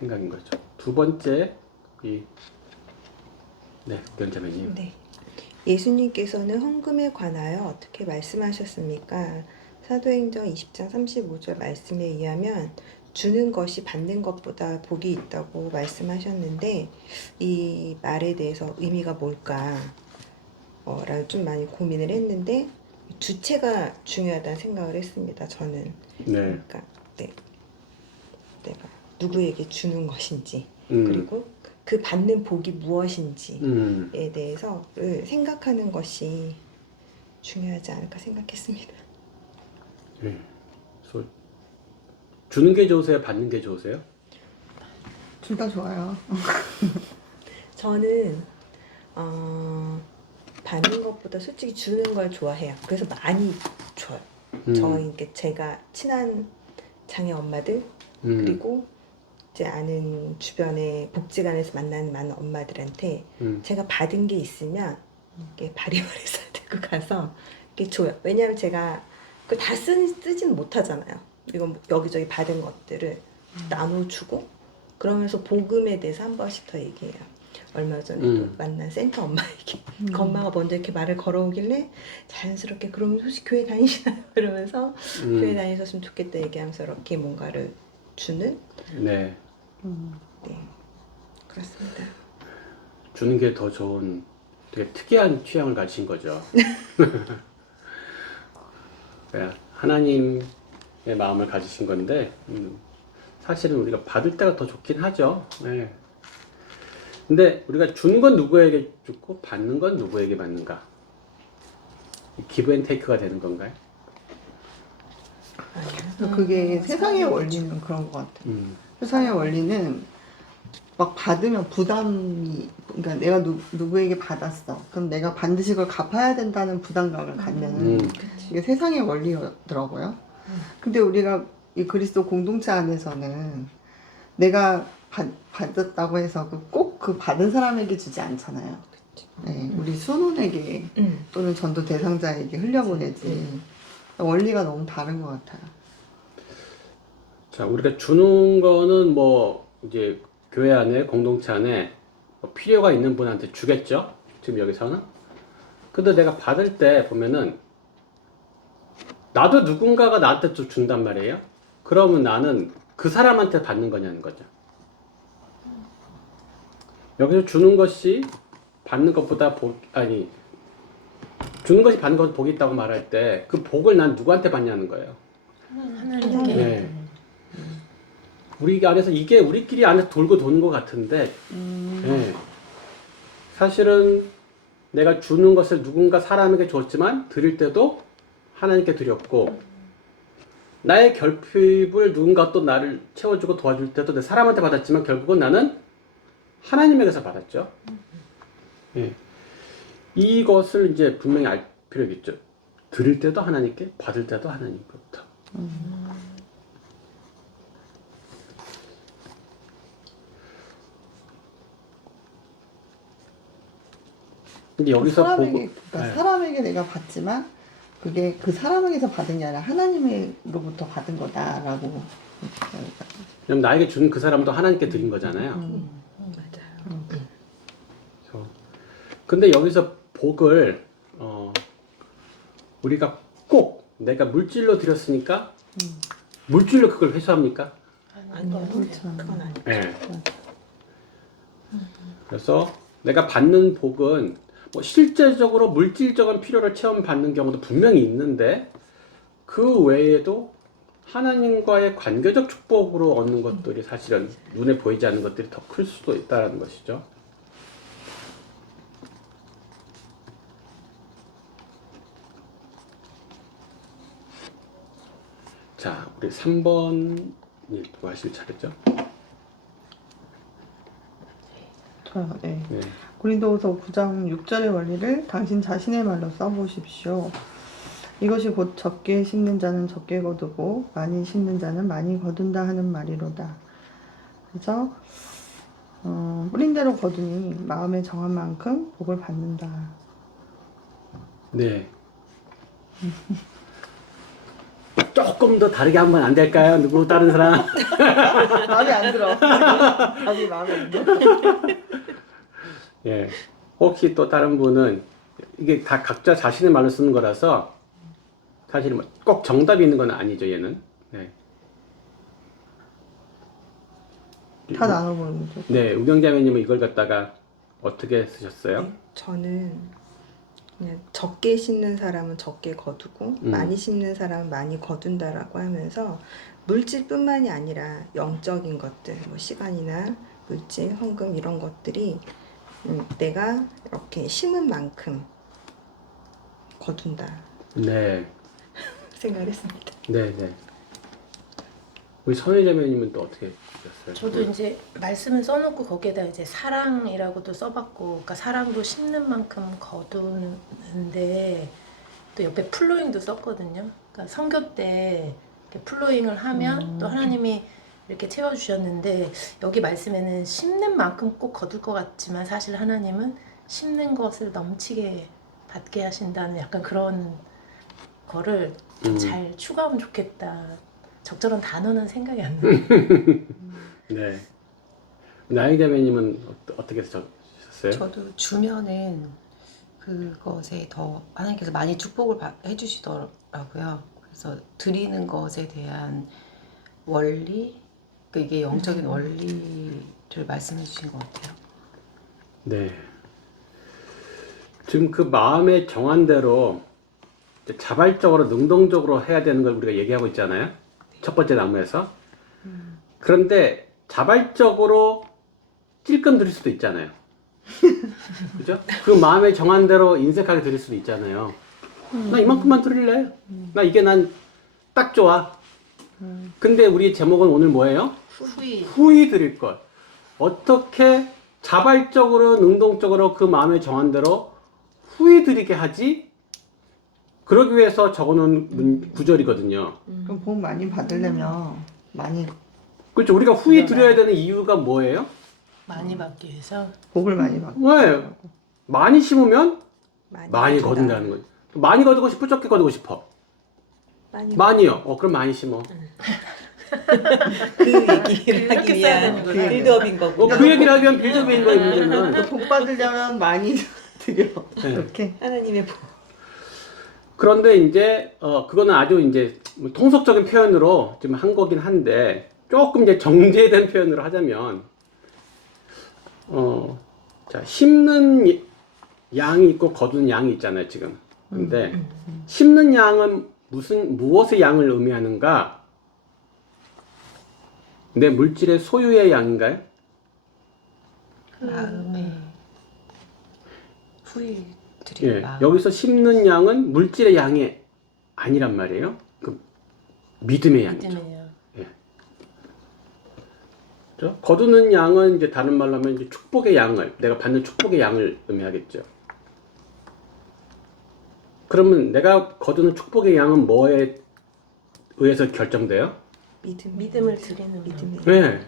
생각인 거죠. 두 번째 연자매님. 네. 예수님께서는 헌금에 관하여 어떻게 말씀하셨습니까? 사도행전 20장 35절 말씀에 의하면 주는 것이 받는 것보다 복이 있다고 말씀하셨는데 이 말에 대해서 의미가 뭘까? 라고 좀 많이 고민을 했는데 주체가 중요하다는 생각을 했습니다. 저는. 네. 그러니까 내가 누구에게 주는 것인지 그리고 그 받는 복이 무엇인지에 음. 대해서를 생각하는 것이 중요하지 않을까 생각했습니다. 그래서 주는 게 좋으세요? 받는 게 좋으세요? 둘 다 좋아요. 저는 받는 것보다 솔직히 주는 걸 좋아해요. 그래서 많이 줘요. 제가 친한 장애 엄마들 그리고 이제 아는 주변에 복지관에서 만나는 많은 엄마들한테 제가 받은 게 있으면 이렇게 바리바리서 들고 가서 이렇게 줘요. 왜냐하면 제가 그걸 다 쓰지는 못하잖아요. 이건 여기저기 받은 것들을 나눠주고 그러면서 복음에 대해서 한 번씩 더 얘기해요. 얼마 전에도 만난 센터 엄마에게 그 엄마가 먼저 이렇게 말을 걸어오길래 자연스럽게 그럼 혹시 교회 다니시나요? 이러면서 교회 다니셨으면 좋겠다 얘기하면서 이렇게 뭔가를 주는 네. 네 그렇습니다. 주는 게 더 좋은 되게 특이한 취향을 가지신 거죠. 하나님의 마음을 가지신 건데 사실은 우리가 받을 때가 더 좋긴 하죠. 네. 근데 우리가 주는 건 누구에게 주고 받는 건 누구에게 받는가? 기브 앤 테이크가 되는 건가요? 그게 세상의 원리는 그런 것 같아요. 세상의 원리는 막 받으면 부담이, 그러니까 내가 누구에게 받았어. 그럼 내가 반드시 그걸 갚아야 된다는 부담감을 갖는 이게 세상의 원리더라고요. 근데 우리가 이 그리스도 공동체 안에서는 내가 받았다고 해서 꼭 그 받은 사람에게 주지 않잖아요. 네, 우리 순원에게 또는 전도 대상자에게 흘려보내지. 원리가 너무 다른 것 같아요. 자, 우리가 주는 거는 뭐 이제 교회 안에 공동체 안에 뭐 필요가 있는 분한테 주겠죠. 지금 여기서는. 근데 내가 받을 때 보면은 나도 누군가가 나한테 좀 준단 말이에요. 그러면 나는 그 사람한테 받는 거냐는 거죠. 여기서 주는 것이 받는 것보다 주는 것이 받는 것보다 복이 있다고 말할 때 그 복을 난 누구한테 받냐는 거예요. 하나님께. 네. 우리 안에서 이게 우리끼리 안에서 돌고 도는 것 같은데 네. 사실은 내가 주는 것을 누군가 사람에게 줬지만 드릴 때도 하나님께 드렸고 나의 결핍을 누군가 또 나를 채워주고 도와줄 때도 내 사람한테 받았지만 결국은 나는 하나님에게서 받았죠. 네. 이것을 이제 분명히 알 필요가 있죠. 드릴 때도 하나님께, 받을 때도 하나님께부터. 근데 여기서 그러니까 사람에게 내가 받지만 그게 그 사람에게서 받은 게 아니라 하나님으로부터 받은 거다라고. 그럼 나에게 준 그 사람도 하나님께 드린 거잖아요. 맞아요. 근데 여기서 복을 우리가 꼭 내가 물질로 드렸으니까 물질로 그걸 회수합니까? 아니요. 그렇죠. 그건 아니에요. 네. 그래서 내가 받는 복은 뭐 실제적으로 물질적인 필요를 체험받는 경우도 분명히 있는데 그 외에도 하나님과의 관계적 축복으로 얻는 것들이 사실은 눈에 보이지 않는 것들이 더 클 수도 있다는 것이죠. 자, 우리 3번이 누가 하실 차례죠? 저요, 네. 네. 고린도후서 9장 6절의 원리를 당신 자신의 말로 써보십시오. 이것이 곧 적게 심는 자는 적게 거두고 많이 심는 자는 많이 거둔다 하는 말이로다. 그래서 뿌린 대로 거두니 마음에 정한 만큼 복을 받는다. 네. 조금 더 다르게 하면 안 될까요? 누구 다른 사람? 마음에 안 들어. 자기 마음에 안 들어. 예. 혹시 또 다른 분은 이게 다 각자 자신의 말로 쓰는 거라서 사실 꼭 정답이 있는 건 아니죠, 얘는. 네. 다 나눠보는 거죠. 네, 우경자매님은 이걸 갖다가 어떻게 쓰셨어요? 네, 저는 그냥 적게 심는 사람은 적게 거두고 많이 심는 사람은 많이 거둔다라고 하면서 물질뿐만이 아니라 영적인 것들, 뭐 시간이나 물질, 헌금 이런 것들이 내가 이렇게 심은 만큼 거둔다 네, 생각을 했습니다. 네, 네. 우리 선혜자매님은 또 어떻게 보셨어요? 저도 이제 말씀을 써놓고 거기에다 이제 사랑이라고도 써봤고, 그러니까 사랑도 심는 만큼 거두는데 또 옆에 플로잉도 썼거든요. 그러니까 선교 때 이렇게 플로잉을 하면 또 하나님이 이렇게 채워주셨는데, 여기 말씀에는 심는 만큼 꼭 거둘 것 같지만 사실 하나님은 심는 것을 넘치게 받게 하신다는 약간 그런 거를 좀 잘 추가하면 좋겠다. 적절한 단어는 생각이 안 나요. 네. 나이자매님은 어떻게 쓰셨어요? 저도 주면은 그것에 더 하나님께서 많이 축복을 해주시더라고요. 그래서 드리는 것에 대한 원리, 이게 영적인 원리를 말씀해 주신 것 같아요. 네. 지금 그 마음에 정한 대로 이제 자발적으로 능동적으로 해야 되는 걸 우리가 얘기하고 있잖아요. 첫 번째 나무에서. 그런데 자발적으로 찔끔 드릴 수도 있잖아요. 그죠? 그 마음에 정한 대로 인색하게 드릴 수도 있잖아요. 나 이만큼만 드릴래. 나 이게 난 딱 좋아. 근데 우리 제목은 오늘 뭐예요? 후히 드릴 것. 어떻게 자발적으로 능동적으로 그 마음에 정한 대로 후히 드리게 하지? 그러기 위해서 적어놓은 구절이거든요. 그럼 복 많이 받으려면 많이 그렇죠. 우리가 후히 드려야 되는 이유가 뭐예요? 많이 받기 위해서. 복을 많이 받고. 왜? 많이 심으면 많이 거둔다는 거죠. 많이 거두고 싶어, 적게 거두고 싶어? 많이요. 그럼 많이 심어. 그 얘기를 하기 이렇게 써야 위한 되는구나. 빌드업인 거고. 그 얘기를 하기 위한 빌드업인 거예요, 문제는. 복 받으려면 많이 드려. 네. 이렇게. 하나님의 복. 그런데 이제 그거는 아주 이제 뭐 통속적인 표현으로 지금 한 거긴 한데 조금 이제 정제된 표현으로 하자면 자, 심는 양이 있고 거두는 양이 있잖아요, 지금. 근데 심는 양은 무엇의 양을 의미하는가? 내 물질의 소유의 양인가요? 마음에 후히 예, 드릴 마음. 여기서 심는 양은 물질의 양이 아니란 말이에요. 그 믿음의 양이죠. 믿음이에요. 그렇죠? 거두는 양은 이제 다른 말로 하면 이제 축복의 양을, 내가 받는 축복의 양을 의미하겠죠. 그러면 내가 거두는 축복의 양은 뭐에 의해서 결정돼요? 믿음을 드리는 믿음이. 네.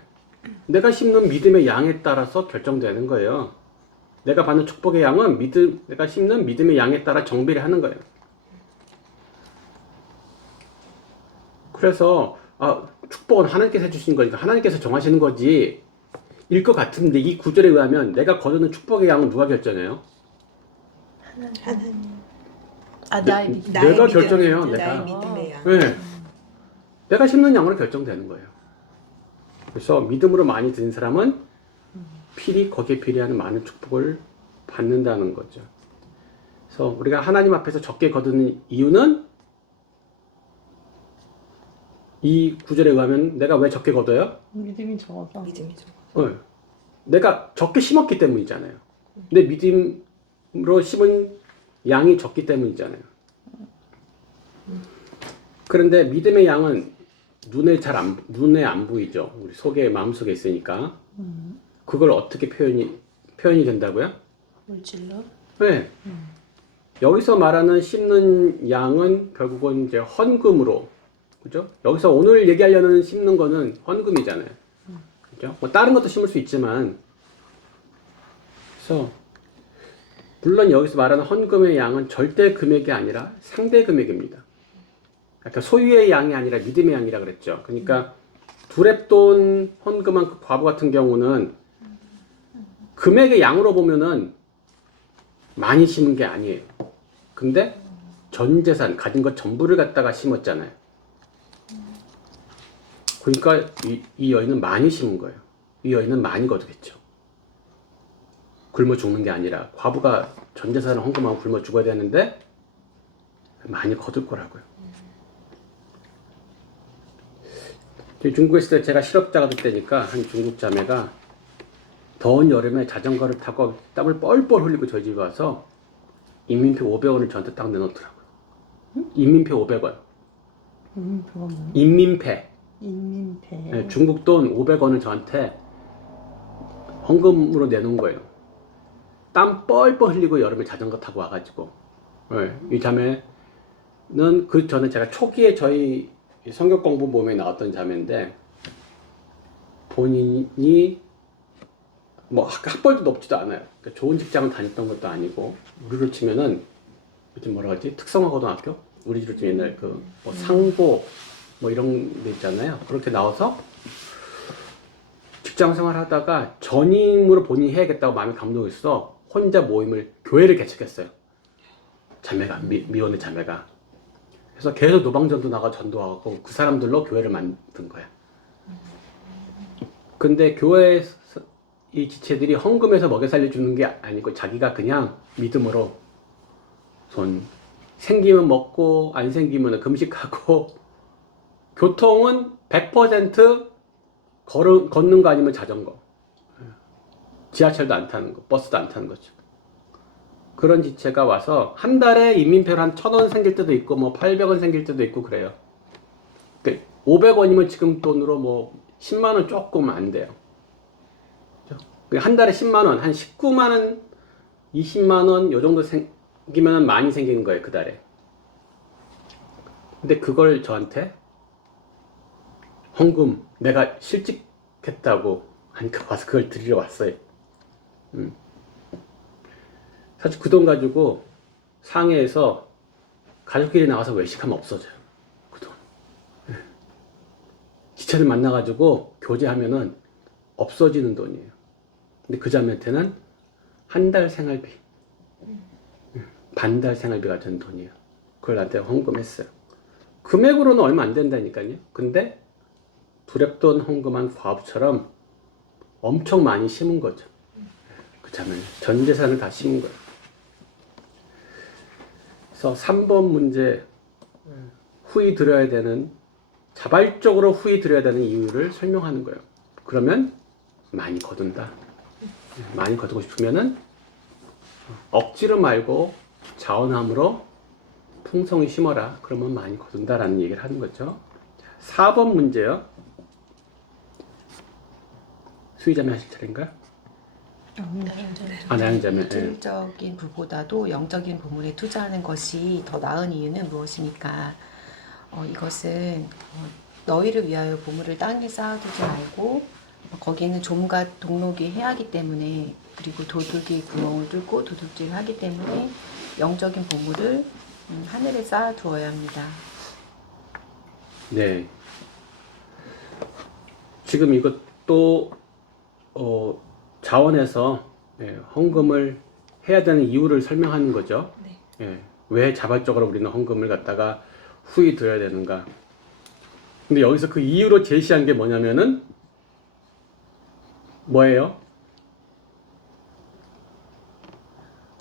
내가 심는 믿음의 양에 따라서 결정되는 거예요. 내가 받는 축복의 양은 내가 심는 믿음의 양에 따라 정비를 하는 거예요. 그래서 축복은 하나님께서 해주신 거니까 하나님께서 정하시는 거지 일 것 같은데, 이 구절에 의하면 내가 거두는 축복의 양은 누가 결정해요? 하나님. 나의 믿음. 내가 결정해요. 나의 내가. 믿음의 양. 네. 내가 심는 양으로 결정되는 거예요. 그래서 믿음으로 많이 드는 사람은 거기에 비례하는 많은 축복을 받는다는 거죠. 그래서 우리가 하나님 앞에서 적게 거두는 이유는 이 구절에 의하면 내가 왜 적게 거둬요? 믿음이 적어서. 믿음이 좀. 내가 적게 심었기 때문이잖아요. 내 믿음으로 심은 양이 적기 때문이잖아요. 그런데 믿음의 양은 눈에 안 보이죠. 우리 속에, 마음속에 있으니까. 그걸 어떻게 표현이 된다고요? 물질로. 네. 여기서 말하는 심는 양은 결국은 이제 헌금으로, 그죠? 여기서 오늘 얘기하려는 심는 거는 헌금이잖아요. 그죠? 뭐 다른 것도 심을 수 있지만, 그래서 물론 여기서 말하는 헌금의 양은 절대 금액이 아니라 상대 금액입니다. 그러니까 소유의 양이 아니라 믿음의 양이라 그랬죠. 그러니까 두렙돈 헌금한 그 과부 같은 경우는 금액의 양으로 보면은 많이 심은 게 아니에요. 근데 전 재산, 가진 것 전부를 갖다가 심었잖아요. 그러니까 이 여인은 많이 심은 거예요. 이 여인은 많이 거두겠죠. 굶어 죽는 게 아니라, 과부가 전 재산을 헌금하고 굶어 죽어야 되는데 많이 거둘 거라고요. 중국에 있을 때 제가 실업자가 됐다니까 한 중국 자매가 더운 여름에 자전거를 타고 땀을 뻘뻘 흘리고 저희 집에 와서 인민표 500원을 저한테 딱 내놓더라고요. 인민표 500원. 인민표가 뭐야? 인민폐. 인민폐. 네, 중국 돈 500원을 저한테 헌금으로 내놓은 거예요. 땀 뻘뻘 흘리고 여름에 자전거 타고 와가지고. 네, 이 자매는 그 전에 제가 초기에 저희 성격 공부 모임에 나왔던 자매인데 본인이 뭐 학벌도 높지도 않아요. 그러니까 좋은 직장을 다녔던 것도 아니고 우리로 치면은 요즘 뭐라 하지? 특성화고등학교? 우리 집으로 치면 옛날 그 뭐 상고 뭐 이런 데 있잖아요. 그렇게 나와서 직장 생활 하다가 전임으로 본인이 해야겠다고 마음에 감동했어. 혼자 모임을 교회를 개척했어요. 자매가 미혼의 자매가. 그래서 계속 노방전도 나가 전도하고 그 사람들로 교회를 만든 거야. 근데 교회 이 지체들이 헌금해서 먹여 살려주는 게 아니고 자기가 그냥 믿음으로 손 생기면 먹고 안 생기면 금식하고 교통은 100% 걷는 거 아니면 자전거, 지하철도 안 타는 거, 버스도 안 타는 거죠. 그런 지체가 와서 한 달에 인민표를 한 1,000원 생길 때도 있고 뭐 800원 생길 때도 있고 그래요. 500원이면 지금 돈으로 뭐 10만 원 조금 안 돼요. 한 달에 10만 원, 한 19만 원, 20만 원 요 정도 생기면 많이 생기는 거예요, 그 달에. 근데 그걸 저한테 헌금 내가 실직했다고 하니까 와서 그걸 드리러 왔어요. 사실 그 돈 가지고 상해에서 가족끼리 나가서 외식하면 없어져요. 그 돈. 지체들 만나가지고 교제하면은 없어지는 돈이에요. 근데 그 자매한테는 한 달 생활비, 반달 생활비가 된 돈이에요. 그걸 나한테 헌금했어요. 금액으로는 얼마 안 된다니까요. 근데 두렵돈 헌금한 과부처럼 엄청 많이 심은 거죠. 그 자매는 전 재산을 다 심은 거예요. 그래서 3번 문제, 후히 드려야 되는, 자발적으로 후히 드려야 되는 이유를 설명하는 거예요. 그러면 많이 거둔다. 많이 거두고 싶으면은 억지로 말고 자원함으로 풍성히 심어라. 그러면 많이 거둔다라는 얘기를 하는 거죠. 4번 문제요. 수의자매 하실 차례인가요? 나양자매. 물질적인 부보다도 영적인 부문에 투자하는 것이 더 나은 이유는 무엇입니까? 이것은 너희를 위하여 보물을 땅에 쌓아두지 말고 거기에는 좀과 동록이 해하기 때문에 그리고 도둑이 구멍을 뚫고 도둑질을 하기 때문에 영적인 보물을 하늘에 쌓아두어야 합니다. 네. 지금 이것도 자원에서 헌금을 해야 되는 이유를 설명하는 거죠. 네. 왜 자발적으로 우리는 헌금을 갖다가 후히 드려야 되는가. 근데 여기서 그 이유로 제시한 게 뭐냐면은 뭐예요?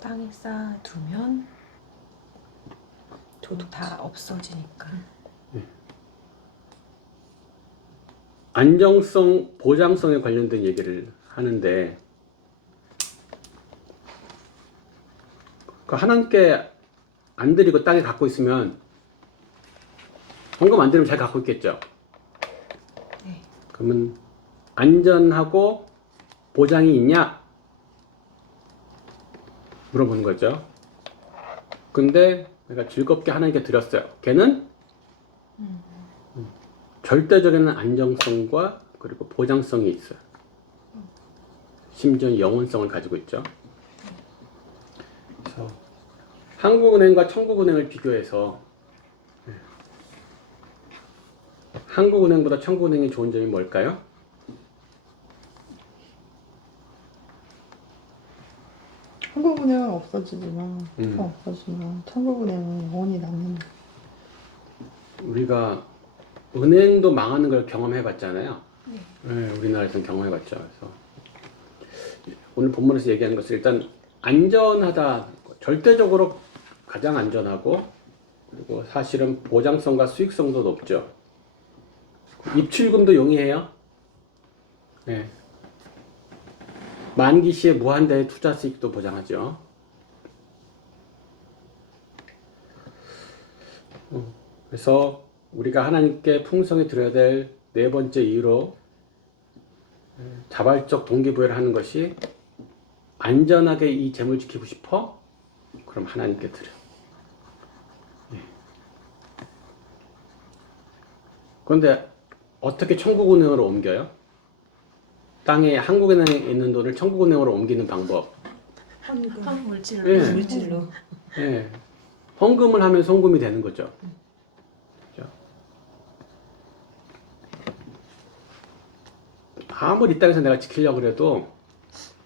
땅에 쌓아두면 도둑 다 없어지니까. 안정성, 보장성에 관련된 얘기를 하는데 그 하나님께 안 드리고 땅에 갖고 있으면 헌금 안 드리면 잘 갖고 있겠죠. 네. 그러면 안전하고 보장이 있냐? 물어보는 거죠. 근데 내가 즐겁게 하나님께 드렸어요. 걔는 절대적인 안정성과 그리고 보장성이 있어요. 심지어 영원성을 가지고 있죠. 그래서 한국은행과 청국은행을 비교해서 한국은행보다 청국은행이 좋은 점이 뭘까요? 한국은행은 없어지지만 없어지면 천국은행은 영원히 남는. 우리가 은행도 망하는 걸 경험해 봤잖아요. 네, 우리나라에서는 경험해 봤죠. 그래서 오늘 본문에서 얘기하는 것은 일단 안전하다, 절대적으로 가장 안전하고 그리고 사실은 보장성과 수익성도 높죠. 입출금도 용이해요. 예. 만기 시에 무한대의 투자 수익도 보장하죠. 그래서 우리가 하나님께 풍성히 드려야 될 네 번째 이유로 자발적 동기부여를 하는 것이 안전하게 이 재물 지키고 싶어? 그럼 하나님께 드려. 예. 그런데 어떻게 천국은행으로 옮겨요? 땅에 한국은행에 있는 돈을 천국은행으로 옮기는 방법. 현금 물질로. 예. 물질로. 예. 헌금을 하면 송금이 되는 거죠. 그죠? 아무리 이 땅에서 내가 지키려고 해도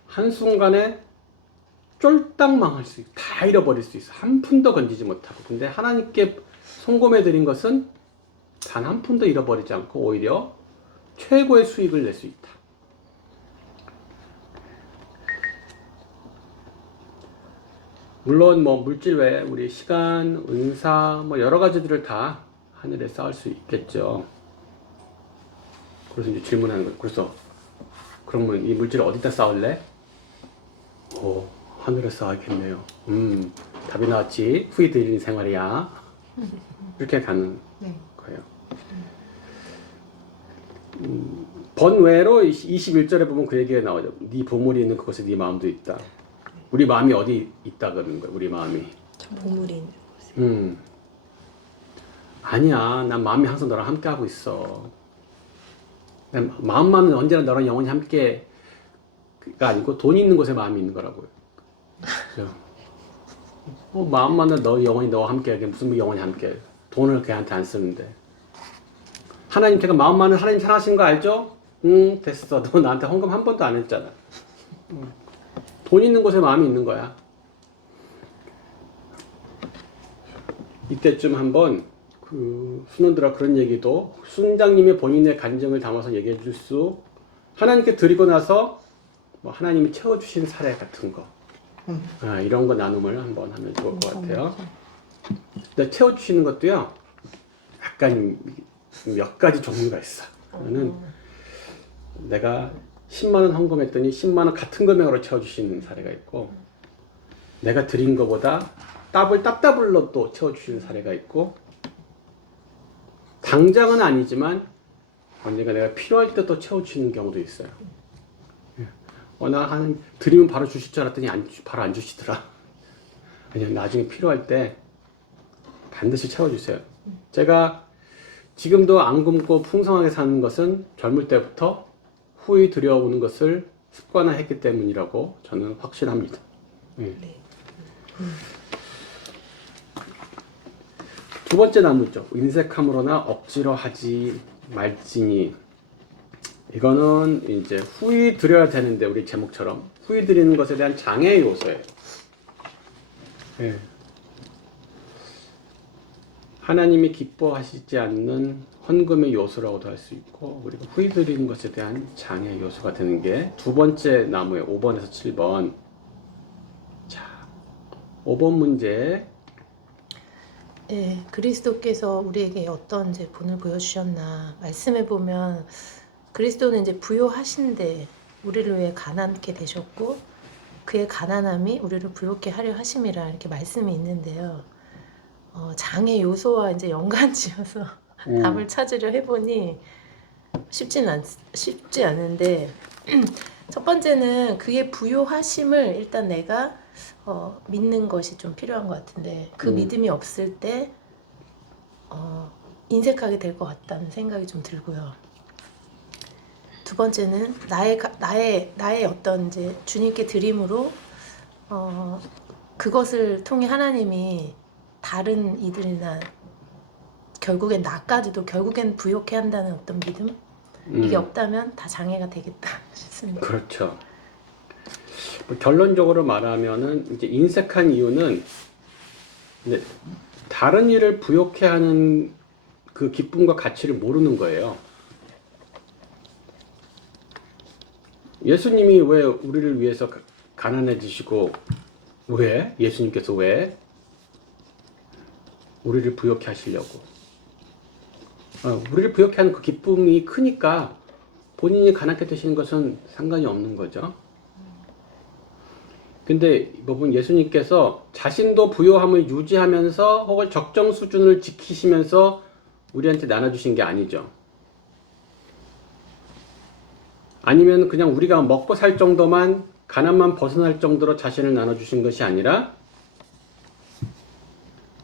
한순간에 쫄딱 망할 수 있어. 다 잃어버릴 수 있어. 한 푼도 건지지 못하고. 근데 하나님께 송금해 드린 것은 단 한 푼도 잃어버리지 않고 오히려 최고의 수익을 낼 수 있다. 물론 뭐 물질 외에 우리 시간, 은사 뭐 여러 가지들을 다 하늘에 쌓을 수 있겠죠. 그래서 이제 질문하는 거예요. 그래서 그러면 이 물질을 어디다 쌓을래? 하늘에 쌓아야겠네요. 답이 나왔지. 후이 드리는 생활이야. 이렇게 가는 거예요. 번외로 21절에 보면 그 얘기가 나오죠. 네 보물이 있는 그곳에 네 마음도 있다. 우리 마음이 어디 있다 그러는 거야. 우리 마음이. 보물이 있는 곳에. 아니야. 난 마음이 항상 너랑 함께 하고 있어. 난 마음만은 언제나 너랑 영원히 함께가 아니고 돈 있는 곳에 마음이 있는 거라고요. 그죠? 마음만은 너 영원히 너와 함께하게 무슨 영원히 함께? 돈을 걔한테 안 쓰는데. 하나님 제가 마음만은 하나님 사랑하시는 거 알죠? 됐어. 너 나한테 헌금 한 번도 안 했잖아. 돈 있는 곳에 마음이 있는 거야. 이때쯤 한번 그 순원들아 그런 얘기도 순장님이 본인의 간증을 담아서 얘기해 줄 수 하나님께 드리고 나서 뭐 하나님이 채워주신 사례 같은 거 이런 거 나눔을 한번 하면 좋을 것 같아요. 근데 채워주시는 것도요 약간 몇 가지 종류가 있어. 그거는 내가 10만 원 헌금했더니 10만 원 같은 금액으로 채워주시는 사례가 있고 내가 드린 것보다 따블로 또 채워주시는 사례가 있고 당장은 아니지만 언젠가 내가 필요할 때 또 채워주시는 경우도 있어요. 나 드리면 바로 주실 줄 알았더니 바로 안 주시더라. 그냥 나중에 필요할 때 반드시 채워주세요. 제가 지금도 안 굶고 풍성하게 사는 것은 젊을 때부터 후히 들여오는 것을 습관화했기 때문이라고 저는 확신합니다. 두 번째 나무죠. 인색함으로나 억지로 하지 말지니. 이거는 이제 후히 드려야 되는데 우리 제목처럼 후히 드리는 것에 대한 장애 요소예요. 하나님이 기뻐하시지 않는 헌금의 요소라고도 할 수 있고 우리가 후히 드리는 것에 대한 장애 요소가 되는 게 두 번째 나무예요. 5번에서 7번. 자, 5번 문제. 예, 그리스도께서 우리에게 어떤 이제 본을 보여주셨나 말씀해 보면 그리스도는 이제 부요하신데 우리를 위해 가난케 되셨고 그의 가난함이 우리를 부요케 하려 하심이라 이렇게 말씀이 있는데요. 장애 요소와 이제 연관지어서 답을 찾으려 해보니 쉽지 않은데 첫 번째는 그의 부요하심을 일단 내가 믿는 것이 좀 필요한 것 같은데 그 믿음이 없을 때 인색하게 될 것 같다는 생각이 좀 들고요. 두 번째는 나의 어떤 이제 주님께 드림으로 그것을 통해 하나님이 다른 이들이나 결국엔 나까지도 결국엔 부욕해 한다는 어떤 믿음 이게 없다면 다 장애가 되겠다 싶습니다. 그렇죠. 결론적으로 말하면은 이제 인색한 이유는 이제 다른 일을 부욕해 하는 그 기쁨과 가치를 모르는 거예요. 예수님이 왜 우리를 위해서 가난해지시고 왜? 예수님께서 왜? 우리를 부욕해 하시려고. 우리를 부욕해 하는 그 기쁨이 크니까 본인이 가난하게 되시는 것은 상관이 없는 거죠. 근데 이번 예수님께서 자신도 부요함을 유지하면서 혹은 적정 수준을 지키시면서 우리한테 나눠주신 게 아니죠. 아니면 그냥 우리가 먹고 살 정도만, 가난만 벗어날 정도로 자신을 나눠주신 것이 아니라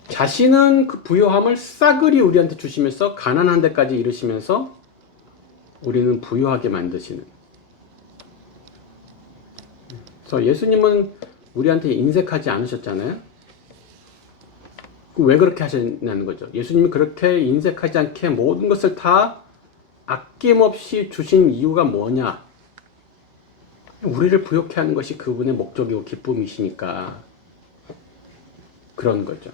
자신은 그 부요함을 싸그리 우리한테 주시면서 가난한 데까지 이르시면서 우리는 부유하게 만드시는. 그래서 예수님은 우리한테 인색하지 않으셨잖아요. 왜 그렇게 하셨냐는 거죠. 예수님이 그렇게 인색하지 않게 모든 것을 다 아낌없이 주신 이유가 뭐냐? 우리를 부욕해 하는 것이 그분의 목적이고 기쁨이시니까 그런 거죠.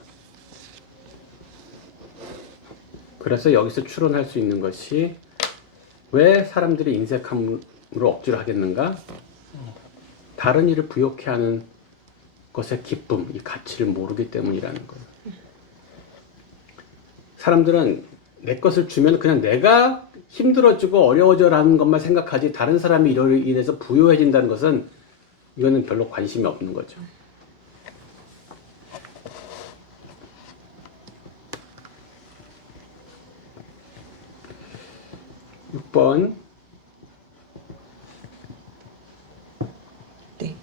그래서 여기서 추론할 수 있는 것이 왜 사람들이 인색함으로 억지로 하겠는가? 다른 일을 부욕해 하는 것의 기쁨, 이 가치를 모르기 때문이라는 거예요. 사람들은 내 것을 주면 그냥 내가 힘들어지고 어려워져라는 것만 생각하지 다른 사람이 이로 인해서 부유해진다는 것은 이거는 별로 관심이 없는 거죠. 육 번 네.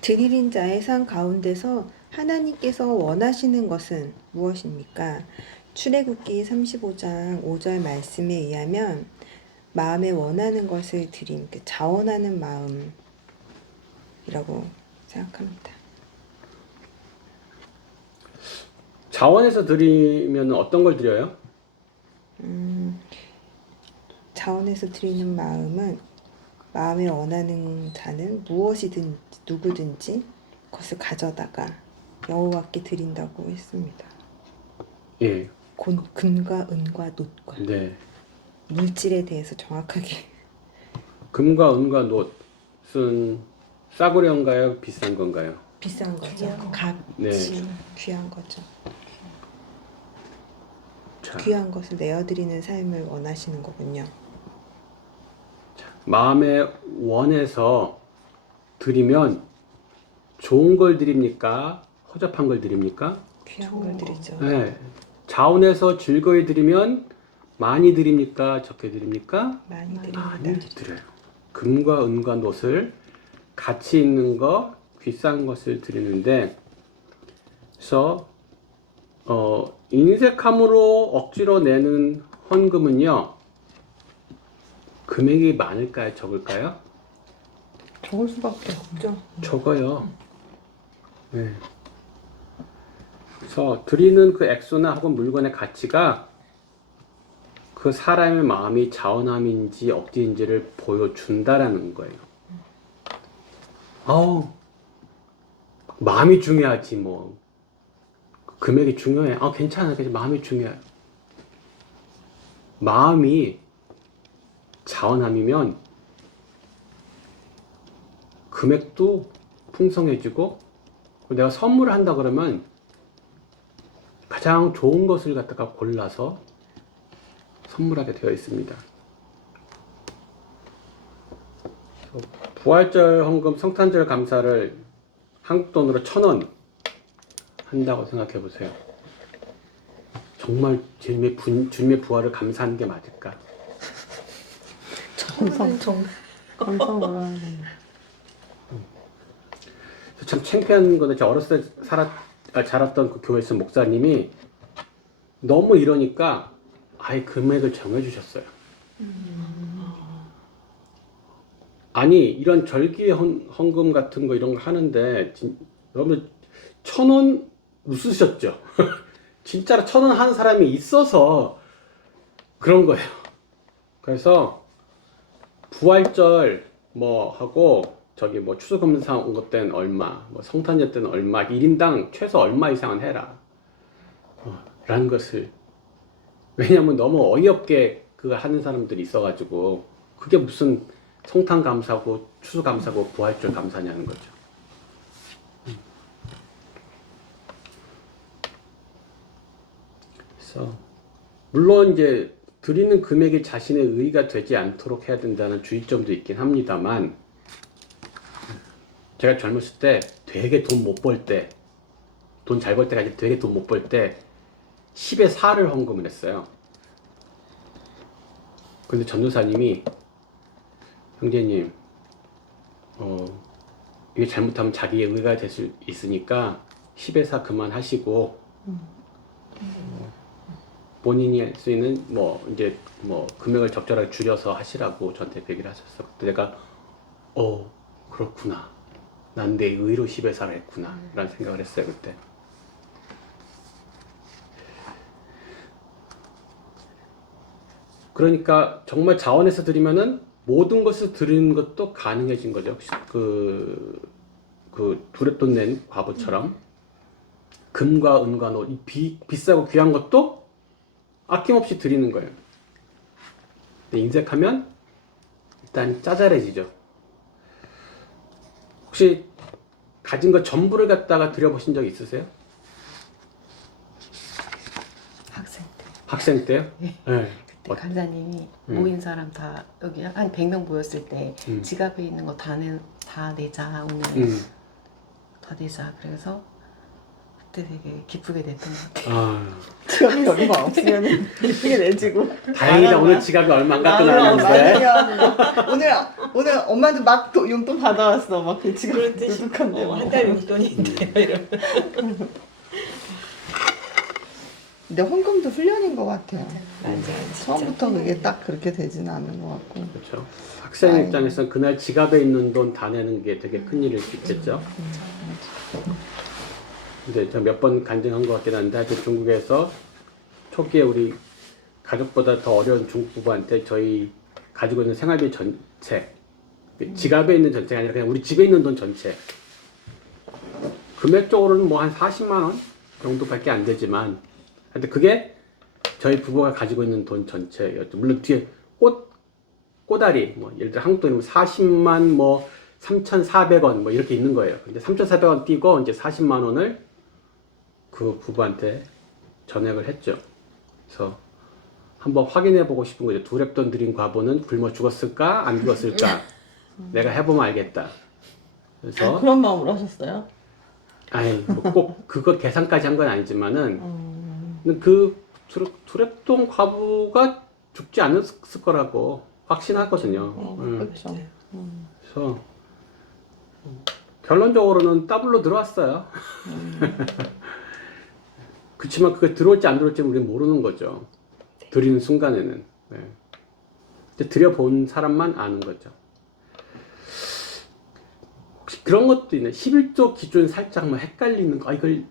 드리는 자의 상 가운데서 하나님께서 원하시는 것은 무엇입니까? 출애굽기 35장 5절 말씀에 의하면 마음에 원하는 것을 드림, 자원하는 마음이라고 생각합니다. 자원해서 드리면 어떤 걸 드려요? 자원해서 드리는 마음은 마음에 원하는 자는 무엇이든 누구든지 그것을 가져다가 여호와께 드린다고 했습니다. 예. 금과 은과 놋과 네. 물질에 대해서 정확하게 금과 은과 놋은 싸구려인가요? 비싼 건가요? 비싼 거죠. 귀한 거. 값이 네. 귀한 거죠. 자, 귀한 것을 내어드리는 삶을 원하시는 거군요. 마음에 원해서 드리면 좋은 걸 드립니까? 허접한 걸 드립니까? 귀한 걸 드리죠. 네. 자원해서 즐거이 드리면 많이 드립니까? 적게 드립니까? 많이 많이 드립니다. 드려요. 금과 은과 놋을 가치 있는 거, 비싼 것을 드리는데, 그래서 인색함으로 억지로 내는 헌금은요, 금액이 많을까요? 적을까요? 적을 수밖에 없죠. 없죠. 적어요. 네. 그래서 드리는 그 액수나 혹은 물건의 가치가 그 사람의 마음이 자원함인지 억지인지를 보여준다라는 거예요. 아우, 마음이 중요하지 뭐. 금액이 중요해. 아, 괜찮아. 그냥 마음이 중요해. 마음이 자원함이면 금액도 풍성해지고 내가 선물을 한다 그러면 가장 좋은 것을 갖다가 골라서 선물하게 되어 있습니다. 부활절 헌금 성탄절 감사를 한국 돈으로 1,000원 한다고 생각해 보세요. 정말 주님의 부활을 감사하는 게 맞을까? 감성을 하는 참 창피한 건데 제가 어렸을 때 자랐던 그 교회에서 목사님이 너무 이러니까 아예 금액을 정해주셨어요. 아니 이런 절기 헌금 같은 거 이런 거 하는데 너무 1,000원 웃으셨죠? 진짜로 1,000원 하는 사람이 있어서 그런 거예요. 그래서 부활절 뭐 하고 저기 뭐 추수감사 온 것 때는 얼마, 뭐 성탄절 때는 얼마, 1인당 최소 얼마 이상은 해라. 라는 것을. 왜냐면 너무 어이없게 그거 하는 사람들이 있어가지고, 그게 무슨 성탄 감사고, 추수 감사고, 부활절 감사냐는 거죠. 그래서, 물론 이제 드리는 금액이 자신의 의의가 되지 않도록 해야 된다는 주의점도 있긴 합니다만, 제가 젊었을 때 되게 돈 못 벌 때, 돈 잘 벌 때까지 되게 돈 못 벌 때 10의 4를 헌금을 했어요. 근데 전도사님이, 형제님, 이게 잘못하면 자기의 의가 될 수 있으니까 10의 4 그만하시고, 본인이 할 수 있는 이제 금액을 적절하게 줄여서 하시라고 저한테 얘기를 하셨어. 그때 내가 그렇구나. 난 내 의로 10의 4를 했구나. 라는 생각을 했어요, 그때. 그러니까 정말 자원해서 드리면은 모든 것을 드리는 것도 가능해진 거죠. 그 두렵돈 낸 과부처럼 금과 은과 노, 비싸고 귀한 것도 아낌없이 드리는 거예요. 근데 인색하면 일단 짜잘해지죠. 혹시 가진 것 전부를 갖다가 드려보신 적 있으세요? 학생 때. 학생 때요? 네. 그때 간사님이 모인 사람 다 여기 한 100명 모였을 때 지갑에 있는 거 다 내자 오늘 다 내자. 그래서 그때 되게 기쁘게 냈던 것 같아요. 지갑이 얼마 없으면 이게 내지고. 다행이다. 오늘 지갑이 얼마 안 갖고 나왔는데. 오늘 엄마한테 막 용돈 받아왔어. 막 그 지갑 그런 뜻이 두둑한데. 한 달 용돈인데요. 이러면. 근데 헌금도 훈련인 것 같아요. 맞아요. 처음부터 그게 딱 그렇게 되지는 않은 것 같고. 그렇죠. 학생 입장에서는 그날 지갑에 있는 돈 다 내는 게 되게 큰 일일 수 있겠죠. 근데 제가 몇 번 간증한 것 같긴 한데, 하여튼 중국에서 초기에 우리 가족보다 더 어려운 중국 부부한테 저희 가지고 있는 생활비 전체, 지갑에 있는 전체가 아니라 그냥 우리 집에 있는 돈 전체, 금액적으로는 뭐 한 40만 원 정도밖에 안 되지만, 하여튼 그게 저희 부부가 가지고 있는 돈 전체였죠. 물론 뒤에 꼬다리, 예를 들어 한국 돈이면 40만 3,400원 이렇게 있는 거예요. 근데 3,400원 띄고 이제 40만 원을 그 부부한테 전액을 했죠. 그래서 한번 확인해 보고 싶은 거죠. 두랩돈 들인 과부는 굶어 죽었을까? 안 죽었을까? 내가 해보면 알겠다. 그래서 그런 마음으로 하셨어요? 꼭 그거 계산까지 한 건 아니지만은 그 두랩돈 과부가 죽지 않았을 거라고 확신하거든요. 그렇죠. 그래서 결론적으로는 더블로 들어왔어요. 그렇지만 그게 들어올지 안 들어올지 우리는 모르는 거죠. 드리는 순간에는. 네. 근데 드려본 사람만 아는 거죠. 혹시 그런 것도 있나요? 11조 기준 살짝 헷갈리는 거. 이걸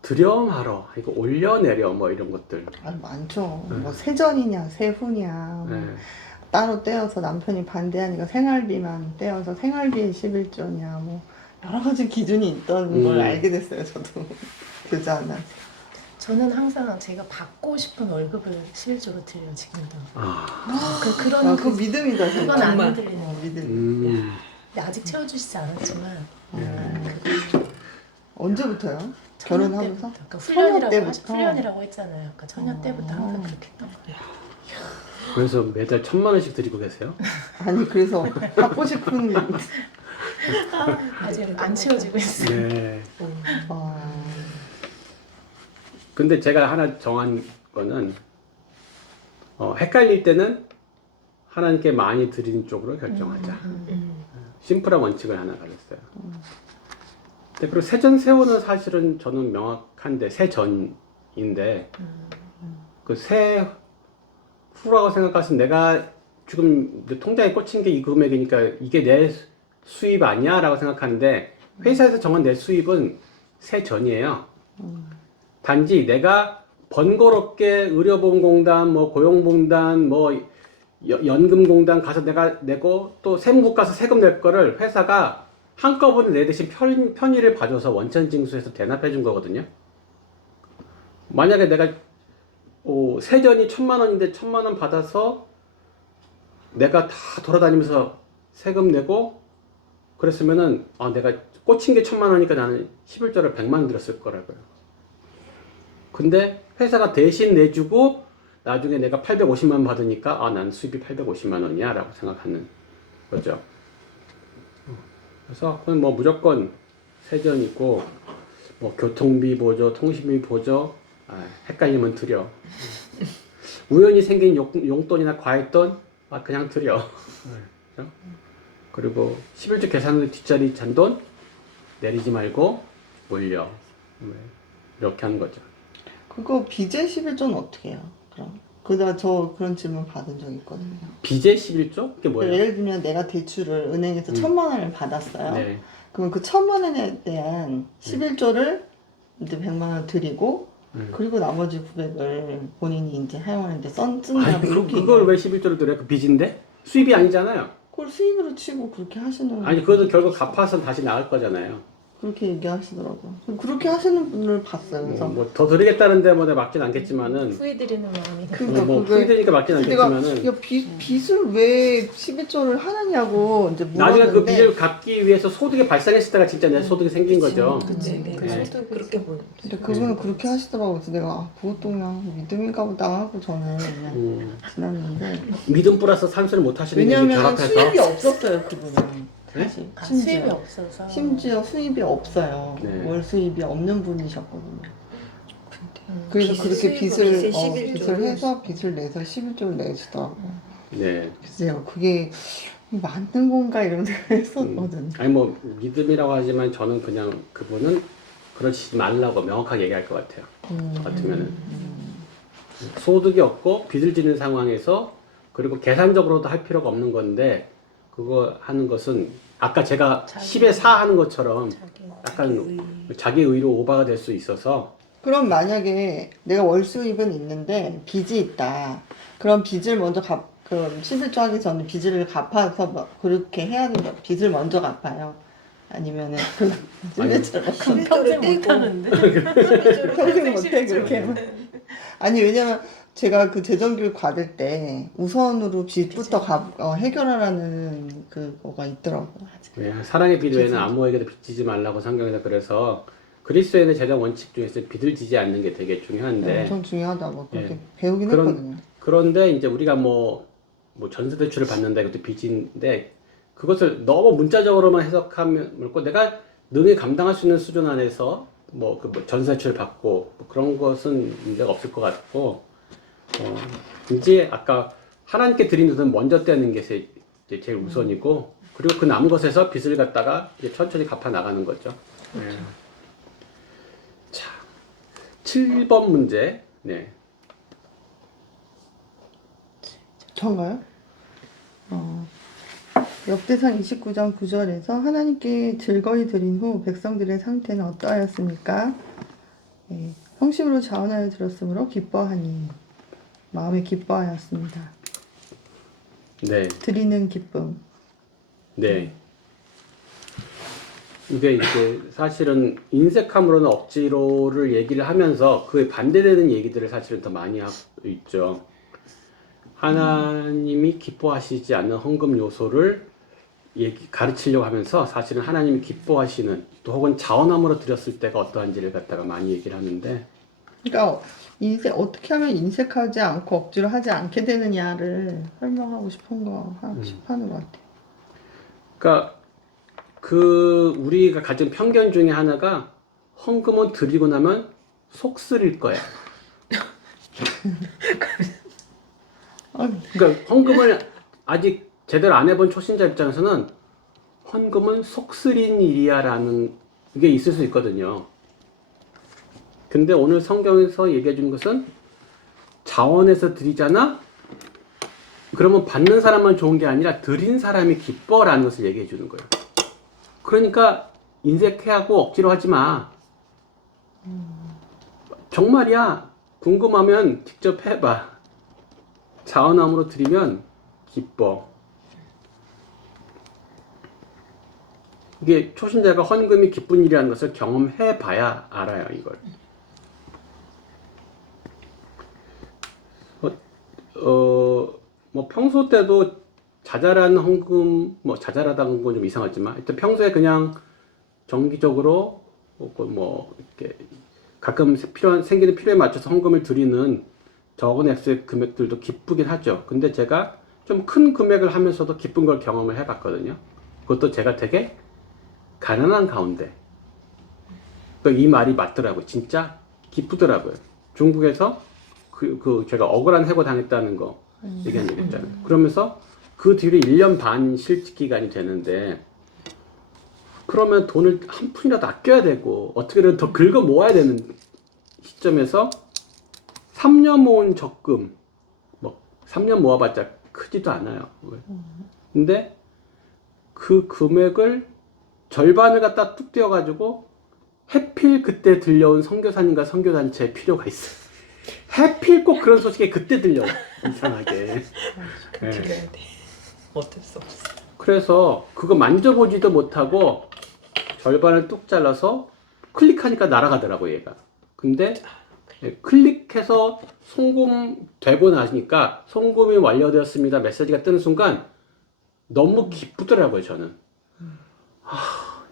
드려 말어. 이거 올려내려 이런 것들. 많죠. 뭐 세전이냐 세후냐. 따로 떼어서 남편이 반대하니까 생활비만 떼어서 생활비에 11조냐 여러 가지 기준이 있던 걸 알게 됐어요. 저도 교자는. 저는 항상 제가 받고 싶은 월급을 11조로 드려요, 지금도. 그 믿음이다. 그건 안 정말. 흔들리는 거. 믿음. 근데 아직 채워주시지 않았지만 언제부터요? 처녀 결혼하고서? 때부터. 그러니까 처녀 때부터? 훈련이라고 했잖아요. 그러니까 처녀 때부터 항상 그렇게 했던 거예요. 그래서 매달 1,000만 원씩 드리고 계세요? 아니 그래서 받고 싶은 아직 안 채워지고 있어요. 네. 아, 근데 제가 하나 정한 거는 헷갈릴 때는 하나님께 많이 드리는 쪽으로 결정하자. 심플한 원칙을 하나 가졌어요. 근데 그리고 세전세후는 사실은 저는 명확한데 세전인데 그 세후라고 생각하시면 내가 지금 통장에 꽂힌 게 이 금액이니까 이게 내 수입 아니야? 라고 생각하는데 회사에서 정한 내 수입은 세전이에요. 단지 내가 번거롭게 의료보험공단, 고용공단, 연금공단 가서 내가 내고 또 세무국 가서 세금 낼 거를 회사가 한꺼번에 내 대신 편의를 봐줘서 원천징수해서 대납해 준 거거든요. 만약에 내가 세전이 1,000만 원인데 1,000만 원 받아서 내가 다 돌아다니면서 세금 내고 그랬으면은 내가 꽂힌 게 1,000만 원이니까 나는 11조를 100만 원 들었을 거라고요. 근데 회사가 대신 내주고 나중에 내가 850만 원 받으니까 아, 난 수입이 850만 원이야 라고 생각하는 거죠. 그래서 그건 뭐 무조건 세전이고 뭐 교통비 보조, 통신비 보조, 헷갈리면 드려. 우연히 생긴 용돈이나 과외돈 그냥 드려. 그렇죠? 그리고 11조 계산으로 뒷자리 잔돈 내리지 말고 올려. 이렇게 하는 거죠. 그거 빚의 11조는 어떻게 해요? 그럼 그다 저 그런 질문 받은 적 있거든요. 빚의 11조? 그게 뭐예요? 예를 들면 내가 대출을 은행에서 1,000만 원을 받았어요. 네. 그럼 그 1,000만 원에 대한 11조를 이제 100만 원 드리고 그리고 나머지 900을 본인이 이제 사용하는데 쓴다고 아니, 그렇게 그걸 왜 11조를 들어요? 그 빚인데? 수입이 아니잖아요. 그걸 수입으로 치고 그렇게 하시는 아니, 그것도 결국 갚아서 다시 나갈 거잖아요. 그렇게 얘기하시더라고요. 그렇게 하시는 분을 봤어요. 그래서 뭐 더 드리겠다는데 뭐 내가 맞진 않겠지만은 후회 드리는 마음이 그러니까 뭐 그게 풀리니까 맞진 내가 않겠지만은 야, 빚을 왜 11조를 하느냐고 이제 나중에 그 물었는데 빚을 갚기 위해서 소득이 발생했을 때가 진짜 내 소득이 생긴 거죠. 그치. 네. 그렇게 보는 근데 그분은 그렇게 하시더라고요. 그래서 내가 그것도 그냥 믿음인가 보다 하고 저는 그냥 지났는데 믿음 플러스 산수를 못 하시는 게 왜냐면 결합해서 수입이 없었어요 그분은. 네? 사실. 수입이 없어서 심지어 수입이 없어요. 네. 월 수입이 없는 분이셨거든요. 음, 그래서 빚, 그렇게 수입으로 빚을 빚을 11조를 빚을 해서 빚을 내서 11조를 내주더라고요. 네. 글쎄요, 그게 맞는 건가 이런 생각을 했었거든요. 아니 뭐 믿음이라고 하지만 저는 그냥 그분은 그러지 말라고 명확하게 얘기할 것 같아요. 저 같으면은 소득이 없고 빚을 지는 상황에서 그리고 계산적으로도 할 필요가 없는 건데 그거 하는 것은 아까 제가 10에 4 하는 것처럼 약간 자기 의로 오바가 될 수 있어서 그럼 만약에 내가 월 수입은 있는데 빚이 있다. 그럼 빚을 먼저 그럼 11조 하기 전에 빚을 갚아서 뭐 그렇게 해야 된다. 빚을 먼저 갚아요. 아니면은 그 아니, 11조를 평생 못하는데 평생 못해 그렇게 하면. 아니 왜냐면 제가 그 재정교육 받을 때 우선으로 빚부터 해결하라는 그거가 있더라고요. 사랑의 빚 외에는 아무에게도 빚지지 말라고 성경에서 그래서 그리스도인의 재정 원칙 중에서 빚을 지지 않는 게 되게 중요한데 엄청 중요하다고 그렇게 네. 배우긴 했거든요. 그런데 이제 우리가 뭐 전세 대출을 받는다 이것도 빚인데 그것을 너무 문자적으로만 해석하면 내가 능히 감당할 수 있는 수준 안에서 뭐 전세 대출을 받고 뭐 그런 것은 문제가 없을 것 같고 이제 아까 하나님께 드리는 것은 먼저 떼는 게 제일 우선이고 그리고 그 남은 것에서 빚을 갖다가 이제 천천히 갚아 나가는 거죠. 그렇죠. 자, 7번 문제. 네. 전가요? 역대상 29장 9절에서 하나님께 즐거이 드린 후 백성들의 상태는 어떠하였습니까? 네, 성심으로 자원하여 들었으므로 기뻐하니 마음에 기뻐하였습니다. 네. 드리는 기쁨. 네. 이게 사실은 인색함으로는 억지로를 얘기를 하면서 그에 반대되는 얘기들을 사실은 더 많이 하고 있죠. 하나님이 기뻐하시지 않는 헌금 요소를 가르치려고 하면서 사실은 하나님이 기뻐하시는 또 혹은 자원함으로 드렸을 때가 어떠한지를 갖다가 많이 얘기를 하는데 그러니까 어떻게 하면 인색하지 않고 억지로 하지 않게 되느냐를 설명하고 싶은 거 하는 것 같아요. 그러니까 우리가 가진 편견 중에 하나가 헌금은 드리고 나면 속 쓰릴 거야. 그러니까 헌금을 아직 제대로 안 해본 초신자 입장에서는 헌금은 속 쓰린 일이야라는 게 있을 수 있거든요. 근데 오늘 성경에서 얘기해 주는 것은 자원해서 드리잖아? 그러면 받는 사람만 좋은 게 아니라 드린 사람이 기뻐라는 것을 얘기해 주는 거예요. 그러니까 인색해하고 억지로 하지 마. 정말이야. 궁금하면 직접 해봐. 자원함으로 드리면 기뻐. 이게 초신자가 헌금이 기쁜 일이라는 것을 경험해 봐야 알아요, 이걸. 뭐 평소 때도 자잘한 헌금, 뭐 자잘하다는 건 좀 이상하지만, 일단 평소에 그냥 정기적으로 뭐 이렇게 가끔 생기는 필요에 맞춰서 헌금을 드리는 적은 액수의 금액들도 기쁘긴 하죠. 근데 제가 좀 큰 금액을 하면서도 기쁜 걸 경험을 해봤거든요. 그것도 제가 되게 가난한 가운데. 이 말이 맞더라고요. 진짜 기쁘더라고요. 중국에서 제가 억울한 해고 당했다는 거 얘기한 적 있잖아요. 그러면서 그 뒤로 1년 반 실직 기간이 되는데, 그러면 돈을 한 푼이라도 아껴야 되고 어떻게든 더 긁어 모아야 되는 시점에서 3년 모은 적금, 뭐 3년 모아봤자 크지도 않아요. 근데 그 금액을 절반을 갖다 뚝 떼어가지고 해필 그때 들려온 선교사님과 선교단체에 필요가 있어요. 해필 꼭 그런 소식이 그때 들려. 이상하게. 드려야 돼. 어쩔 수 없어. 그래서 그거 만져보지도 못하고 절반을 뚝 잘라서 클릭하니까 날아가더라고 얘가. 근데 클릭해서 송금되고 나니까 송금이 완료되었습니다 메시지가 뜨는 순간 너무 기쁘더라고요. 저는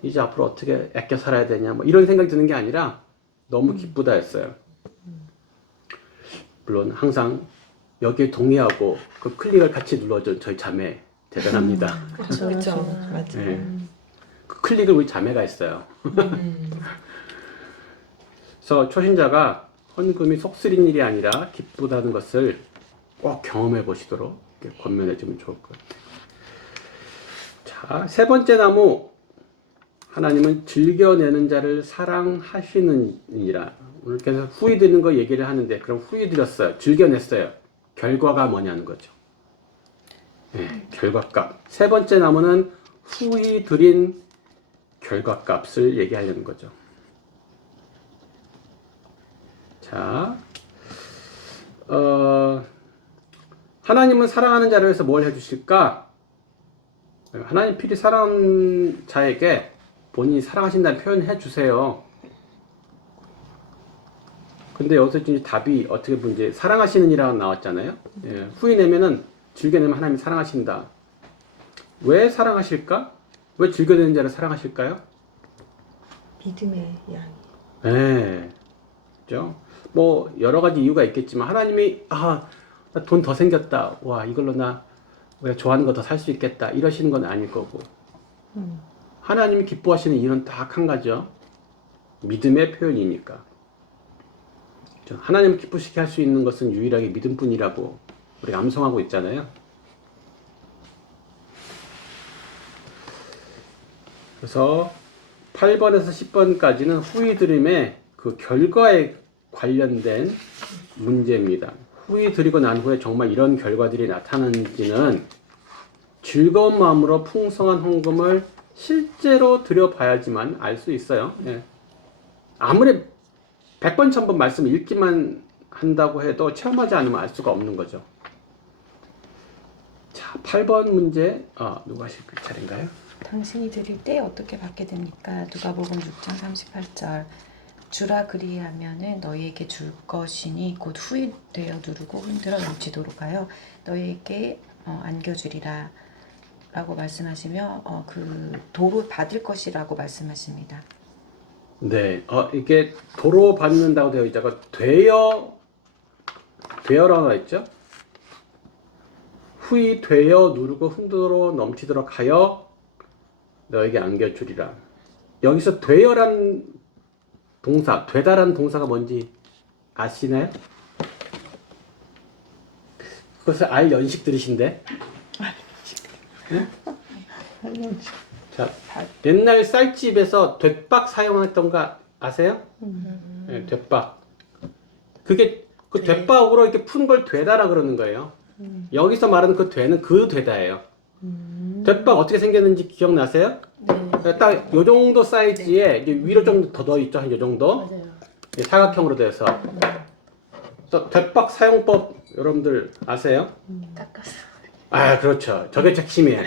이제 앞으로 어떻게 아껴 살아야 되냐 뭐 이런 생각이 드는 게 아니라 너무 기쁘다 했어요. 물론 항상 여기에 동의하고 그 클릭을 같이 눌러준 저희 자매 대단합니다. 그렇죠. 맞아. 네. 그 클릭을 우리 자매가 했어요. 그래서 초신자가 헌금이 속쓰린 일이 아니라 기쁘다는 것을 꼭 경험해 보시도록 권면해 주면 좋을 것 같아요. 자, 세 번째 나무. 하나님은 즐겨내는 자를 사랑하시느니라. 오늘 계속 후히 드는 거 얘기를 하는데, 그럼 후히 드렸어요. 즐겨냈어요. 결과가 뭐냐는 거죠. 네, 결과값. 세 번째 나무는 후히 드린 결과값을 얘기하려는 거죠. 자, 하나님은 사랑하는 자를 위해서 뭘 해주실까? 하나님 필히 사랑하는 자에게 본인이 사랑하신다는 표현을 해주세요. 근데 여기서 이제 답이 어떻게 보면 이제 사랑하시는이라고 나왔잖아요. 예, 후이 내면은 즐겨내면 하나님이 사랑하신다. 왜 사랑하실까? 왜 즐겨내는 자를 사랑하실까요? 믿음의 양. 네, 그죠? 뭐 여러 가지 이유가 있겠지만 하나님이 돈 더 생겼다. 와 이걸로 나 우리가 좋아하는 거 더 살 수 있겠다. 이러시는 건 아닐 거고. 하나님이 기뻐하시는 이유는 딱 한 가지죠. 믿음의 표현이니까. 하나님을 기쁘시게 할 수 있는 것은 유일하게 믿음뿐이라고 우리가 암송하고 있잖아요. 그래서 8번에서 10번까지는 후히 드림의 그 결과에 관련된 문제입니다. 후히 드리고 난 후에 정말 이런 결과들이 나타나는지는 즐거운 마음으로 풍성한 헌금을 실제로 드려봐야지만 알 수 있어요. 예. 아무리 100번, 1000번 말씀 읽기만 한다고 해도 체험하지 않으면 알 수가 없는 거죠. 자, 8번 문제, 누가 하실 차례인가요? 당신이 드릴 때 어떻게 받게 됩니까? 누가복음 6장 38절. 주라 그리하면은 너희에게 줄 것이니 곧 후히 되어 누르고 흔들어 넘치도록 하여 너희에게 안겨주리라 라고 말씀하시며 그 도로 받을 것이라고 말씀하십니다. 네, 이게 도로 받는다고 되어 있다가 되어라고 되어 있죠? 후히 되어 누르고 흔들어 넘치도록 하여 너에게 안겨주리라. 여기서 되어란 동사, 되다란 동사가 뭔지 아시나요? 그것을 알 연식들이신데. 네? 자, 옛날 쌀집에서 돛박 사용했던 거 아세요? 네, 돛박. 그게 그 돛박으로 이렇게 푼 걸 되다라 그러는 거예요. 여기서 말하는 그 되는 그 되다예요. 돛박 어떻게 생겼는지 기억나세요? 네. 딱 요 정도 사이즈에 이제 위로 좀 더 있죠. 한 요 정도. 맞아요. 사각형으로 돼서. 그래서 돛박 사용법 여러분들 아세요? 깎아서. 그렇죠. 저게 핵심이에요.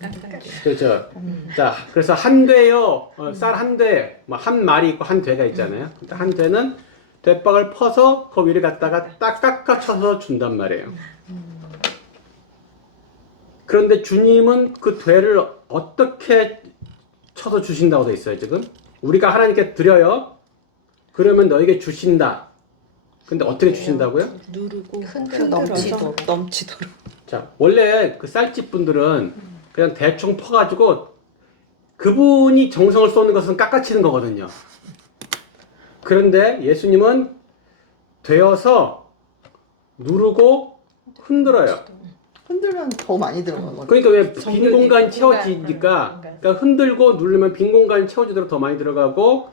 깜깜하게. 그렇죠. 자, 그래서 한 되요, 쌀 한 돼, 뭐 한 마리 있고 한 되가 있잖아요. 한 되는 돛박을 퍼서 그 위를 갖다가 딱 깎아쳐서 준단 말이에요. 그런데 주님은 그 되를 어떻게 쳐서 주신다고 돼 있어요, 지금? 우리가 하나님께 드려요. 그러면 너에게 주신다. 근데 어떻게 주신다고요? 누르고 흔들어 흔들어서 넘치도록. 자, 원래 그 쌀집 분들은 그냥 대충 퍼가지고 그분이 정성을 쏟는 것은 깎아치는 거거든요. 그런데 예수님은 되어서 누르고 흔들어요. 흔들면 더 많이 들어가거든. 그러니까 왜 빈 정글이 공간이 빈 채워지니까, 공간. 그러니까 흔들고 누르면 빈 공간이 채워지도록 더 많이 들어가고,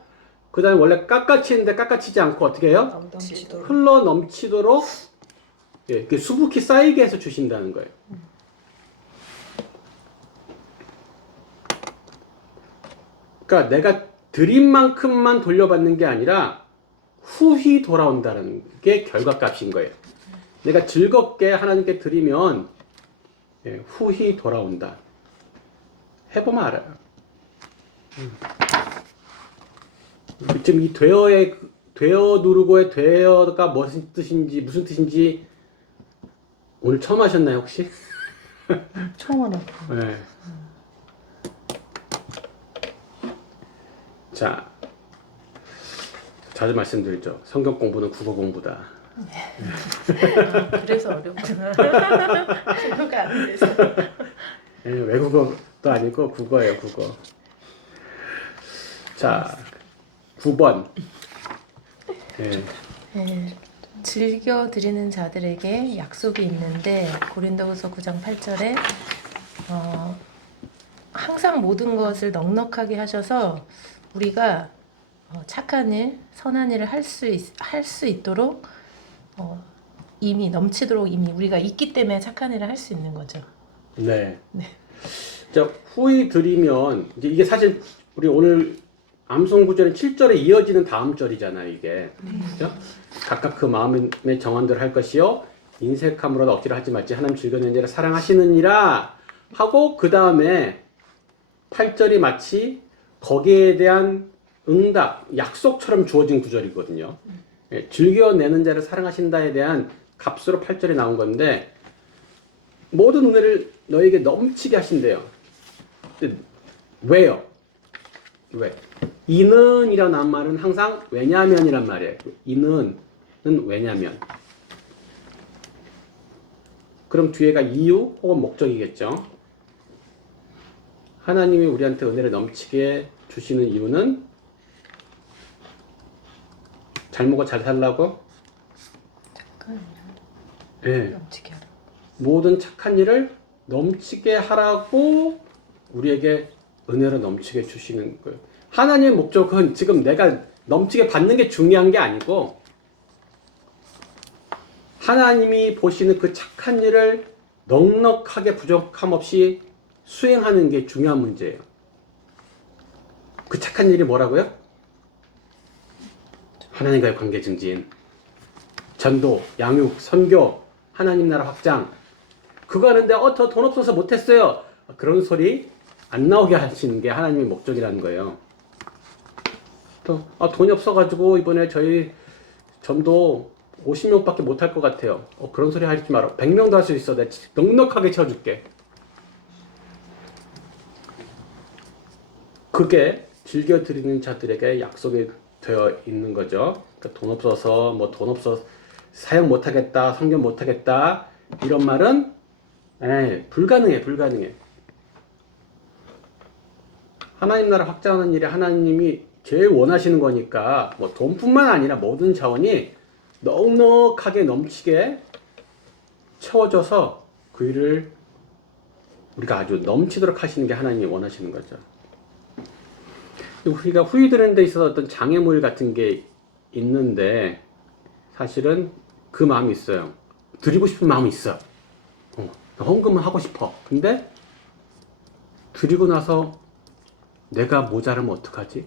그 다음에 원래 깎아치는데 깎아치지 않고 어떻게 해요? 넘치도록. 흘러 넘치도록 예, 이렇게 수북히 쌓이게 해서 주신다는 거예요. 그러니까 내가 드린 만큼만 돌려받는 게 아니라 후히 돌아온다는 게 결과값인 거예요. 내가 즐겁게 하나님께 드리면 예, 후히 돌아온다. 해보면 알아요. 지금 이 되어 누르고의 되어가 무슨 뜻인지 오늘 처음 하셨나요 혹시? 처음 알아. 네. 자, 자주 말씀드리죠. 성경 공부는 국어 공부다. 그래서 어렵구나. 국어가 안 돼서. 예, 외국어도 아니고 국어예요, 국어. 자, 9번. 예. 네, 즐겨 드리는 자들에게 약속이 있는데 고린도후서 9장 8절에 항상 모든 것을 넉넉하게 하셔서 우리가 착한 일, 선한 일을 할 수 있도록 이미 넘치도록 이미 우리가 있기 때문에 착한 일을 할 수 있는 거죠. 네. 네. 자, 후히 드리면 이제 이게 사실 우리 오늘 암송 구절은 7절에 이어지는 다음 절이잖아요, 이게. 그죠? 각각 그 마음의 정한대로 할 것이요 인색함으로도 억지로 하지 말지 하나님 즐거는 자를 사랑하시느니라 하고 그 다음에 8절이 마치 거기에 대한 응답, 약속처럼 주어진 구절이거든요. 예, 즐겨내는 자를 사랑하신다에 대한 값으로 8절이 나온 건데 모든 은혜를 너에게 넘치게 하신대요. 근데 왜요? 왜? 이는이라는 말은 항상 왜냐면이란 말이에요. 이는은 왜냐면. 그럼 뒤에가 이유 혹은 목적이겠죠. 하나님이 우리한테 은혜를 넘치게 주시는 이유는 잘 먹어 잘 살라고? 네. 넘치게 하라. 모든 착한 일을 넘치게 하라고 우리에게 은혜로 넘치게 주시는 거예요. 하나님의 목적은 지금 내가 넘치게 받는 게 중요한 게 아니고 하나님이 보시는 그 착한 일을 넉넉하게 부족함 없이 수행하는 게 중요한 문제예요. 그 착한 일이 뭐라고요? 하나님과의 관계 증진, 전도, 양육, 선교, 하나님 나라 확장. 그거 하는데 저 돈 없어서 못했어요. 그런 소리 안 나오게 하시는 게 하나님의 목적이라는 거예요. 또 돈이 없어가지고 이번에 저희 전도 50명밖에 못할 것 같아요. 그런 소리 하지 마라. 100명도 할 수 있어. 내가 넉넉하게 채워줄게. 그게 즐겨드리는 자들에게 약속이 되어 있는 거죠. 그러니까 돈 없어서 사역 못하겠다, 성경 못하겠다 이런 말은 불가능해. 하나님 나라 확장하는 일에 하나님이 제일 원하시는 거니까 뭐 돈뿐만 아니라 모든 자원이 넉넉하게 넘치게 채워져서 그 일을 우리가 아주 넘치도록 하시는 게 하나님이 원하시는 거죠. 우리가 후히 드리는 데 있어서 어떤 장애물 같은 게 있는데 사실은 그 마음이 있어요. 드리고 싶은 마음이 있어. 헌금을 하고 싶어. 근데 드리고 나서 내가 모자라면 어떡하지?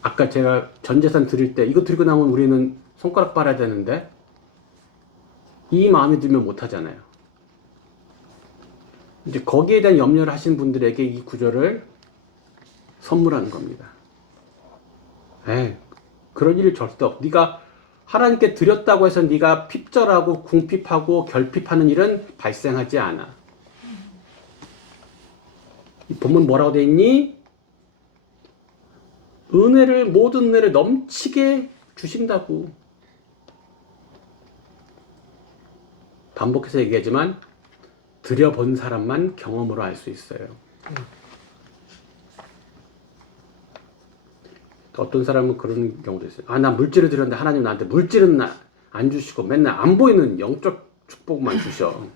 아까 제가 전 재산 드릴 때 이거 드리고 나면 우리는 손가락 빨아야 되는데 이 마음이 들면 못하잖아요. 이제 거기에 대한 염려를 하신 분들에게 이 구절을 선물하는 겁니다. 그런 일이 절대 없어. 네가 하나님께 드렸다고 해서 네가 핍절하고 궁핍하고 결핍하는 일은 발생하지 않아. 이 본문 뭐라고 돼 있니? 모든 은혜를 넘치게 주신다고. 반복해서 얘기하지만 드려본 사람만 경험으로 알 수 있어요. 어떤 사람은 그런 경우도 있어요. 아, 나 물질을 드렸는데 하나님 나한테 물질은 안 주시고 맨날 안 보이는 영적 축복만 주셔.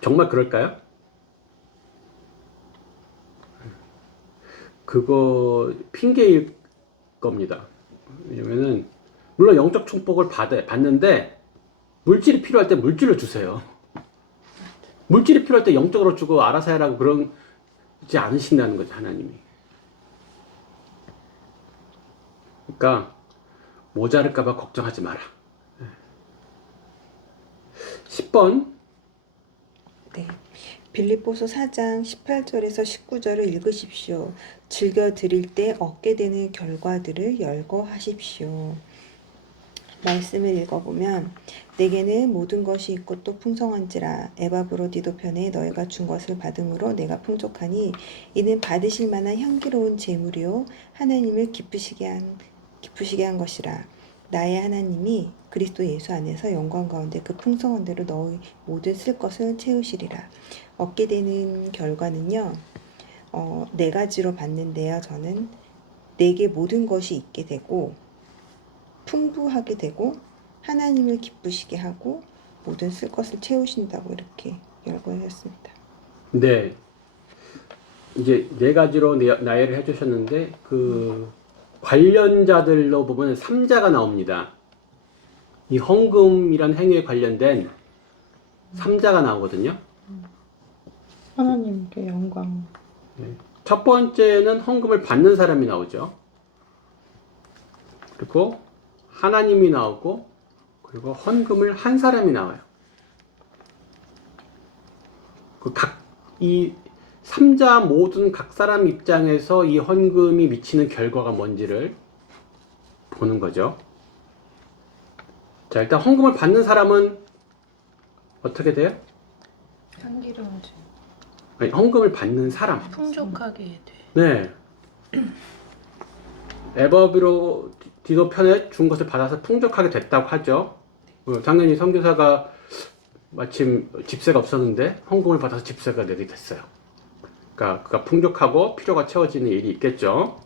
정말 그럴까요? 그거 핑계일 겁니다. 왜냐면은 물론 영적 축복을 받는데 물질이 필요할 때 물질을 주세요. 물질이 필요할 때 영적으로 주고 알아서 해라고 그러지 않으신다는 거죠, 하나님이. 그러니까 모자랄까봐 걱정하지 마라. 10번. 네. 빌립보서 4장 18절에서 19절을 읽으십시오. 즐겨 드릴 때 얻게 되는 결과들을 열거하십시오. 말씀을 읽어보면 내게는 모든 것이 있고 또 풍성한지라 에바브로디도 편에 너희가 준 것을 받음으로 내가 풍족하니 이는 받으실 만한 향기로운 제물이요 하나님을 기쁘시게 한 것이라. 나의 하나님이 그리스도 예수 안에서 영광 가운데 그 풍성한 대로 너희 모든 쓸 것을 채우시리라. 얻게 되는 결과는요, 네 가지로 봤는데요. 저는 내게 모든 것이 있게 되고 풍부하게 되고 하나님을 기쁘시게 하고 모든 쓸 것을 채우신다고 이렇게 열거하셨습니다. 네. 이제 네 가지로 나열을 해주셨는데 그 관련자들로 보면 3자가 나옵니다. 이 헌금이란 행위에 관련된 3자가 나오거든요. 하나님께 영광. 첫 번째는 헌금을 받는 사람이 나오죠. 그리고 하나님이 나오고, 그리고 헌금을 한 사람이 나와요. 이 3자 모든 각 사람 입장에서 이 헌금이 미치는 결과가 뭔지를 보는 거죠. 자, 일단 헌금을 받는 사람은 어떻게 돼요? 향기로운 주 아니, 헌금을 받는 사람. 풍족하게 돼. 네. 에버비로 디도 편에 준 것을 받아서 풍족하게 됐다고 하죠. 당연히 선교사가 마침 집세가 없었는데 헌금을 받아서 집세가 내게 됐어요. 그러니까 그가 풍족하고 필요가 채워지는 일이 있겠죠.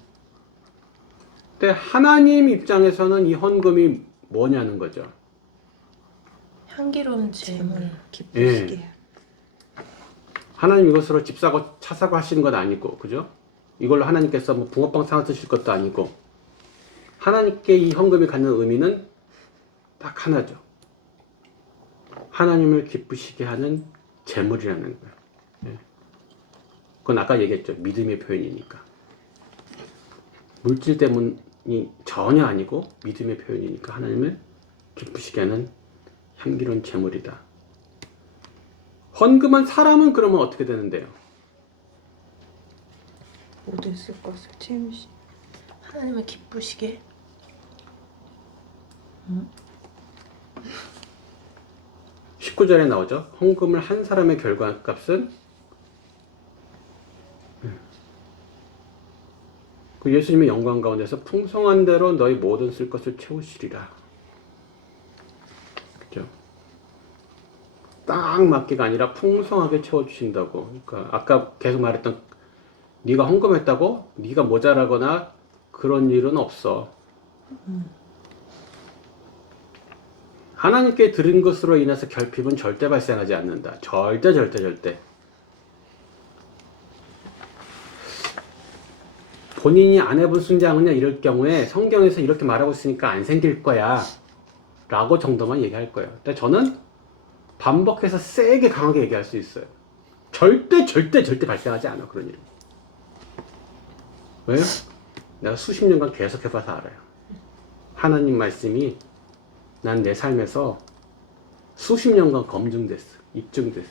근데 하나님 입장에서는 이 헌금이 뭐냐는 거죠. 향기로운 제물. 기쁘시게 예. 하나님 이것으로 집 사고 차 사고 하시는 건 아니고, 그죠? 이걸로 하나님께서 뭐 붕어빵 사 드실 것도 아니고, 하나님께 이 헌금이 갖는 의미는 딱 하나죠. 하나님을 기쁘시게 하는 제물이라는 거예요. 예. 그건 아까 얘기했죠. 믿음의 표현이니까. 물질 때문이 전혀 아니고 믿음의 표현이니까 하나님을 기쁘시게 하는 향기로운 제물이다. 헌금한 사람은 그러면 어떻게 되는데요? 모든 쓸 것을 채우시. 하나님을 기쁘시게. 19절에 나오죠. 헌금을 한 사람의 결과값은 그 예수님의 영광 가운데서 풍성한 대로 너희 모든 쓸 것을 채우시리라. 그죠? 딱 맞게가 아니라 풍성하게 채워주신다고. 그러니까 아까 계속 말했던 네가 헌금했다고 네가 모자라거나 그런 일은 없어. 하나님께 드린 것으로 인해서 결핍은 절대 발생하지 않는다. 절대. 본인이 안 해본 순장은요, 이럴 경우에 성경에서 이렇게 말하고 있으니까 안 생길 거야 라고 정도만 얘기할 거예요. 근데 저는 반복해서 세게 강하게 얘기할 수 있어요. 절대 발생하지 않아, 그런 일은. 왜요? 내가 수십 년간 계속 해봐서 알아요. 하나님 말씀이 난 내 삶에서 수십 년간 검증됐어. 입증됐어.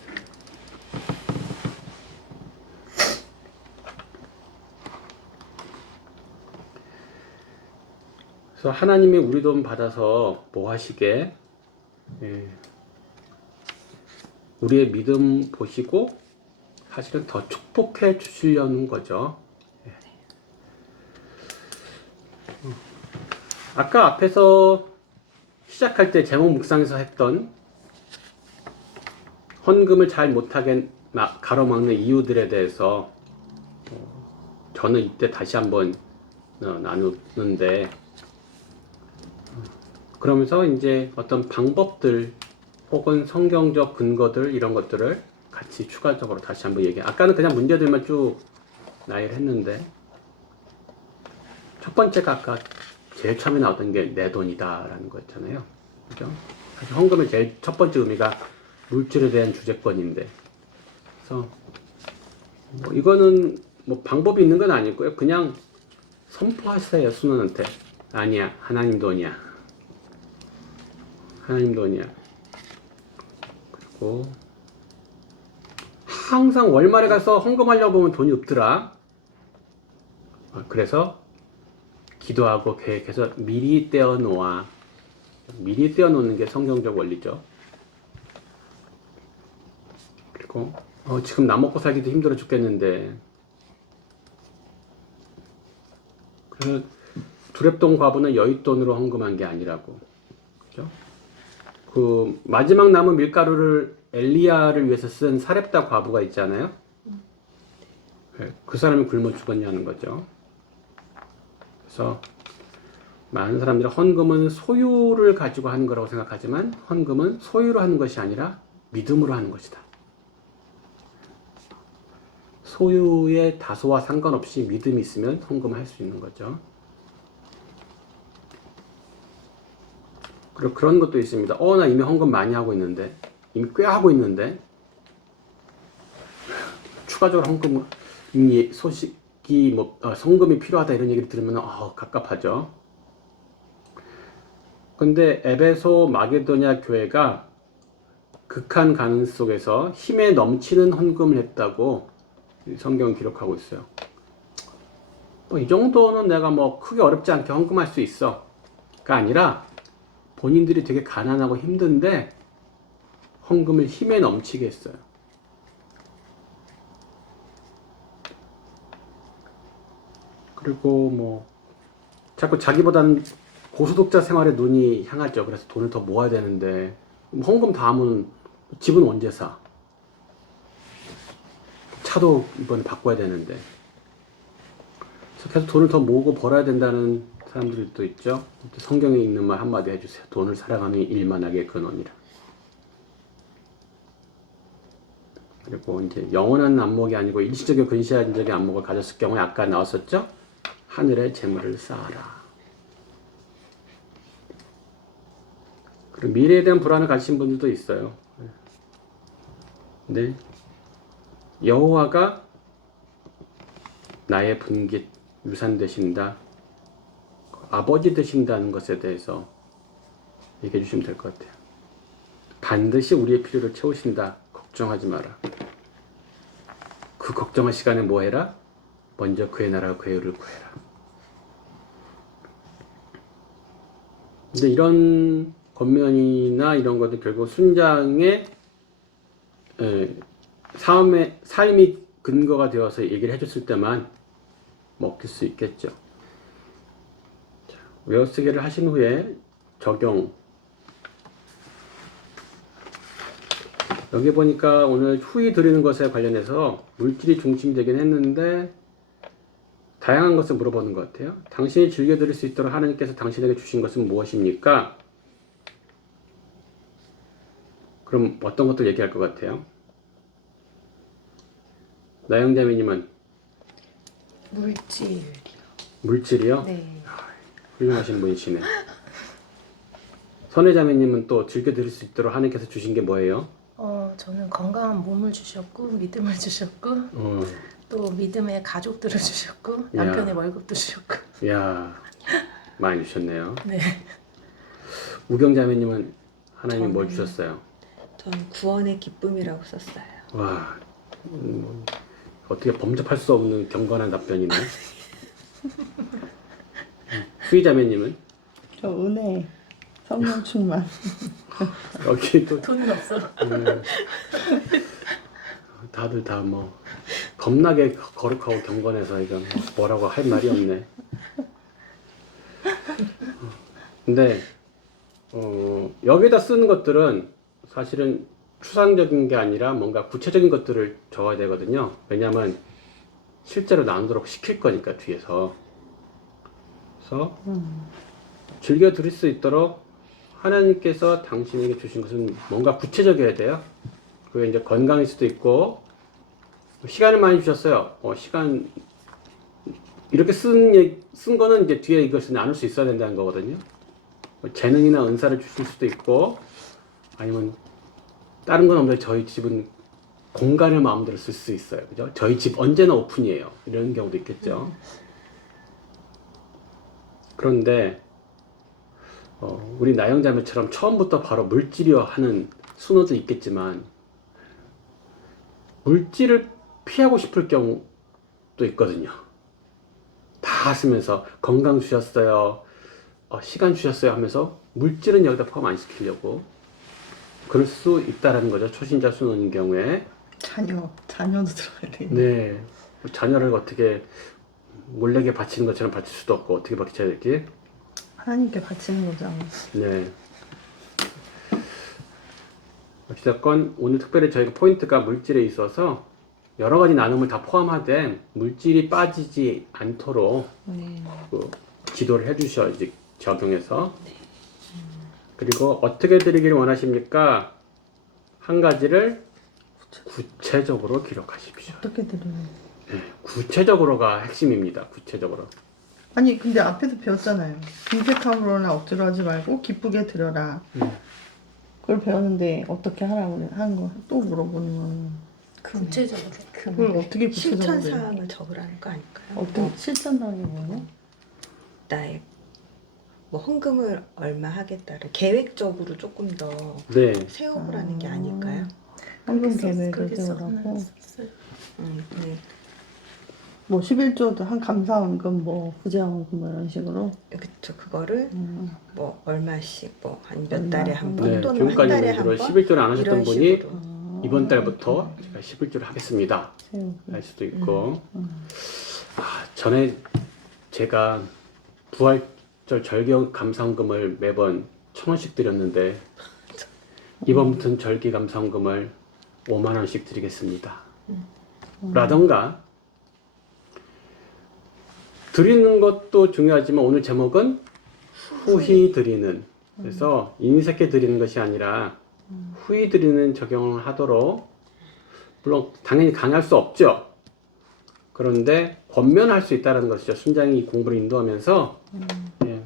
그래서 하나님이 우리 돈 받아서 뭐 하시게? 예. 우리의 믿음 보시고 사실은 더 축복해 주시려는 거죠. 예. 아까 앞에서 시작할 때 제목 묵상에서 했던 헌금을 잘 못하게 가로막는 이유들에 대해서 저는 이때 다시 한번 나누는데, 그러면서 이제 어떤 방법들 혹은 성경적 근거들 이런 것들을 같이 추가적으로 다시 한번 아까는 그냥 문제들만 쭉 나열을 했는데, 첫 번째가 아까 제일 처음에 나왔던 게 내 돈이다라는 거였잖아요. 그죠? 사실 헌금의 제일 첫 번째 의미가 물질에 대한 주제권인데, 그래서 뭐 이거는 뭐 방법이 있는 건 아니고요. 그냥 선포하세요, 순원한테. 아니야, 하나님 돈이야. 하나님 돈이야. 그리고 항상 월말에 가서 헌금하려고 보면 돈이 없더라. 그래서 기도하고 계획해서 미리 떼어놓아. 미리 떼어놓는 게 성경적 원리죠. 그리고 지금 나 먹고 살기도 힘들어 죽겠는데, 그래서 두렙돈 과부는 여윳돈으로 헌금한 게 아니라고. 그죠? 그 마지막 남은 밀가루를 엘리야를 위해서 쓴 사렙다 과부가 있잖아요. 그 사람이 굶어 죽었냐는 거죠. 그래서 많은 사람들이 헌금은 소유를 가지고 하는 거라고 생각하지만, 헌금은 소유로 하는 것이 아니라 믿음으로 하는 것이다. 소유의 다소와 상관없이 믿음이 있으면 헌금을 할 수 있는 거죠. 그리고 그런 것도 있습니다. 나 이미 헌금 많이 하고 있는데, 이미 꽤 하고 있는데, 추가적으로 헌금 소식이 성금이 필요하다 이런 얘기를 들으면 갑갑하죠. 근데 에베소 마게도냐 교회가 극한 가난 속에서 힘에 넘치는 헌금을 했다고 성경 기록하고 있어요. 이 정도는 내가 크게 어렵지 않게 헌금할 수 있어가 아니라, 본인들이 되게 가난하고 힘든데 헌금을 힘에 넘치게 했어요. 그리고 자꾸 자기보다는 고소득자 생활에 눈이 향하죠. 그래서 돈을 더 모아야 되는데, 헌금 다 하면 집은 언제 사? 차도 이번에 바꿔야 되는데. 그래서 계속 돈을 더 모으고 벌어야 된다는 사람들도 있죠. 성경에 있는 말 한마디 해주세요. 돈을 사랑하는 일만하게 근원이라. 그리고 이제 영원한 안목이 아니고 일시적이고 근시안적인 안목을 가졌을 경우에 아까 나왔었죠. 하늘에 재물을 쌓아라. 그리고 미래에 대한 불안을 가지신 분들도 있어요. 근데 여호와가 나의 분깃 유산 되신다, 아버지 되신다는 것에 대해서 얘기해 주시면 될 것 같아요. 반드시 우리의 필요를 채우신다. 걱정하지 마라. 그 걱정할 시간에 뭐 해라? 먼저 그의 나라와 그의 의를 구해라. 근데 이런 권면이나 이런 것들 결국 순장의 삶이 근거가 되어서 얘기를 해줬을 때만 먹힐 수 있겠죠. 자, 외워쓰기를 하신 후에 적용. 여기 보니까 오늘 후히 드리는 것에 관련해서 물질이 중심되긴 했는데 다양한 것을 물어보는 것 같아요. 당신이 즐겨 드릴 수 있도록 하나님께서 당신에게 주신 것은 무엇입니까? 그럼 어떤 것들 얘기할 것 같아요? 나영자매님은? 물질이요. 물질이요? 네. 훌륭하신 분이시네. 선혜자매님은 또 즐겨 드릴 수 있도록 하나님께서 주신 게 뭐예요? 저는 건강한 몸을 주셨고 믿음을 주셨고 또 믿음의 가족들을 주셨고 남편의 월급도 주셨고. 이야, 많이 주셨네요. 네. 우경자매님은 하나님이 뭘 주셨어요? 전 구원의 기쁨이라고 썼어요. 와, 어떻게 범접할 수 없는 경건한 답변이네. 수희자매님은? 저 은혜, 성령 충만. 여기 또 돈은 없어. 다들 다 겁나게 거룩하고 경건해서 이건 뭐라고 할 말이 없네. 근데 여기다 쓰는 것들은 사실은 추상적인 게 아니라 뭔가 구체적인 것들을 적어야 되거든요. 왜냐하면 실제로 나누도록 시킬 거니까 뒤에서. 그래서 즐겨 들을 수 있도록 하나님께서 당신에게 주신 것은 뭔가 구체적이어야 돼요. 그게 이제 건강일 수도 있고, 시간을 많이 주셨어요. 시간 이렇게 쓴 거는 이제 뒤에 이것을 나눌 수 있어야 된다는 거거든요. 재능이나 은사를 주실 수도 있고, 아니면 다른 건 없는데 저희 집은 공간을 마음대로 쓸 수 있어요. 그죠? 저희 집 언제나 오픈이에요. 이런 경우도 있겠죠. 그런데 우리 나영자매처럼 처음부터 바로 물질이요 하는 순호도 있겠지만, 물질을 피하고 싶을 경우도 있거든요. 다 쓰면서 건강 주셨어요, 시간 주셨어요 하면서 물질은 여기다 포함 안 시키려고 그럴 수 있다라는 거죠. 초신자 순원인 경우에. 자녀도 들어야 돼. 네, 자녀를 어떻게 몰래게 바치는 것처럼 바칠 수도 없고 어떻게 바쳐야 될지. 하나님께 바치는 거죠. 네. 어찌됐건 오늘 특별히 저희가 포인트가 물질에 있어서 여러 가지 나눔을 다 포함하되 물질이 빠지지 않도록 기도를 해주셔야지 적용해서. 그리고 어떻게 드리기를 원하십니까? 한 가지를 구체적으로 기록하십시오. 어떻게 드려요? 네, 구체적으로가 핵심입니다. 구체적으로. 아니 근데 앞에도 배웠잖아요. 궁색함으로나 억지로 하지 말고 기쁘게 드려라. 그걸 배웠는데 어떻게 하라고 하는 거 또 물어보는 거는 구체적으로. 그걸 어떻게 실천 구체적으로 사항을 적으라는 거 아닐까요? 어떤 실천당이 뭐예요? 나의 뭐 헌금을 얼마 하겠다를 계획적으로 조금 더 네. 세워보라는 게 아닐까요? 헌금 그렇게 계획을 써놨어요. 세우라고. 네. 뭐 11조도 한 감사헌금 뭐 부재헌금 뭐 이런 식으로. 그쵸. 그거를 뭐 얼마씩 뭐 한 몇 달에 한 음. 번 네, 또는 한 지금까지 달에 한 를 번 11조를 안 하셨던 이런 분이 식으로. 이번 달부터 제가 11조를 하겠습니다 세우고. 할 수도 있고. 전에 제가 부활절 절기 감사헌금을 매번 1,000원씩 드렸는데 이번부터는 절기 감사헌금을 5만 원씩 드리겠습니다. 라던가 드리는 것도 중요하지만 오늘 제목은 후히 드리는, 그래서 인색해 드리는 것이 아니라 후히 드리는 적용을 하도록, 물론 당연히 강요할 수 없죠. 그런데 권면할 수 있다는 것이죠. 순장이 공부를 인도하면서. 예.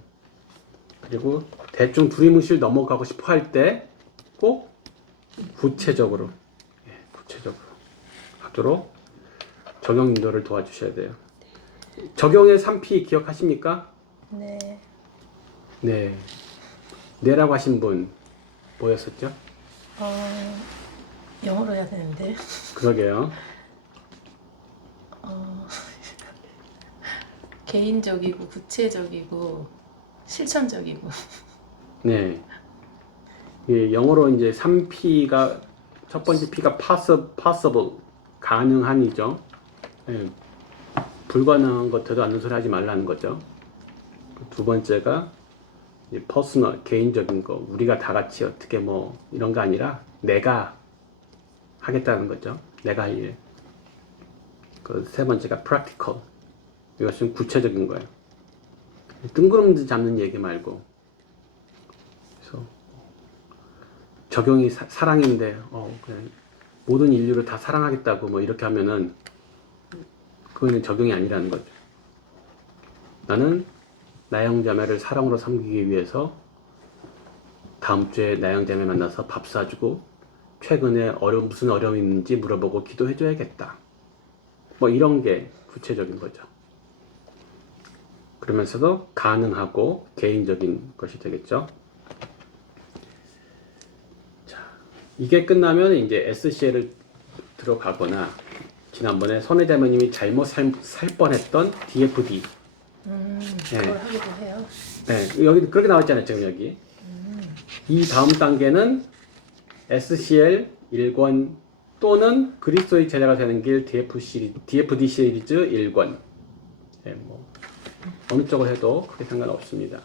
그리고 대충 두리뭉실 넘어가고 싶어 할 때 꼭 구체적으로 구체적으로 하도록 적용 인도를 도와주셔야 돼요. 적용의 3P 기억하십니까? 네. 네. 네라고 하신 분 뭐였었죠? 영어로 해야 되는데. 그러게요. 개인적이고 구체적이고 실천적이고. 네. 예, 영어로 이제 3P가 첫 번째 P가 possible, 가능한이죠. 예, 불가능한 것 되도 않는 소리 하지 말라는 거죠. 두 번째가 이제 personal, 개인적인 거, 우리가 다 같이 어떻게 뭐 이런 거 아니라 내가 하겠다는 거죠. 내가 할 일. 그 세 번째가 practical, 이것은 구체적인 거예요. 뜬구름 잡는 얘기 말고. 그래서 적용이 사랑인데 그냥 모든 인류를 다 사랑하겠다고 뭐 이렇게 하면은 그거는 적용이 아니라는 거죠. 나는 나영자매를 사랑으로 섬기기 위해서 다음 주에 나영자매 만나서 밥 사주고 최근에 무슨 어려움이 있는지 물어보고 기도해줘야겠다. 뭐 이런 게 구체적인 거죠. 그러면서도 가능하고 개인적인 것이 되겠죠. 자, 이게 끝나면 이제 SCL을 들어가거나 지난번에 선혜자매님이 잘못 살 뻔했던 DFD. 그걸 하기도 해요. 네, 여기 그렇게 나왔잖아요, 지금 여기. 이 다음 단계는 SCL 1권 또는 그리스도의 제자가 되는 길 DFD 시리즈 1권. 네, 뭐 어느 쪽을 해도 크게 상관없습니다.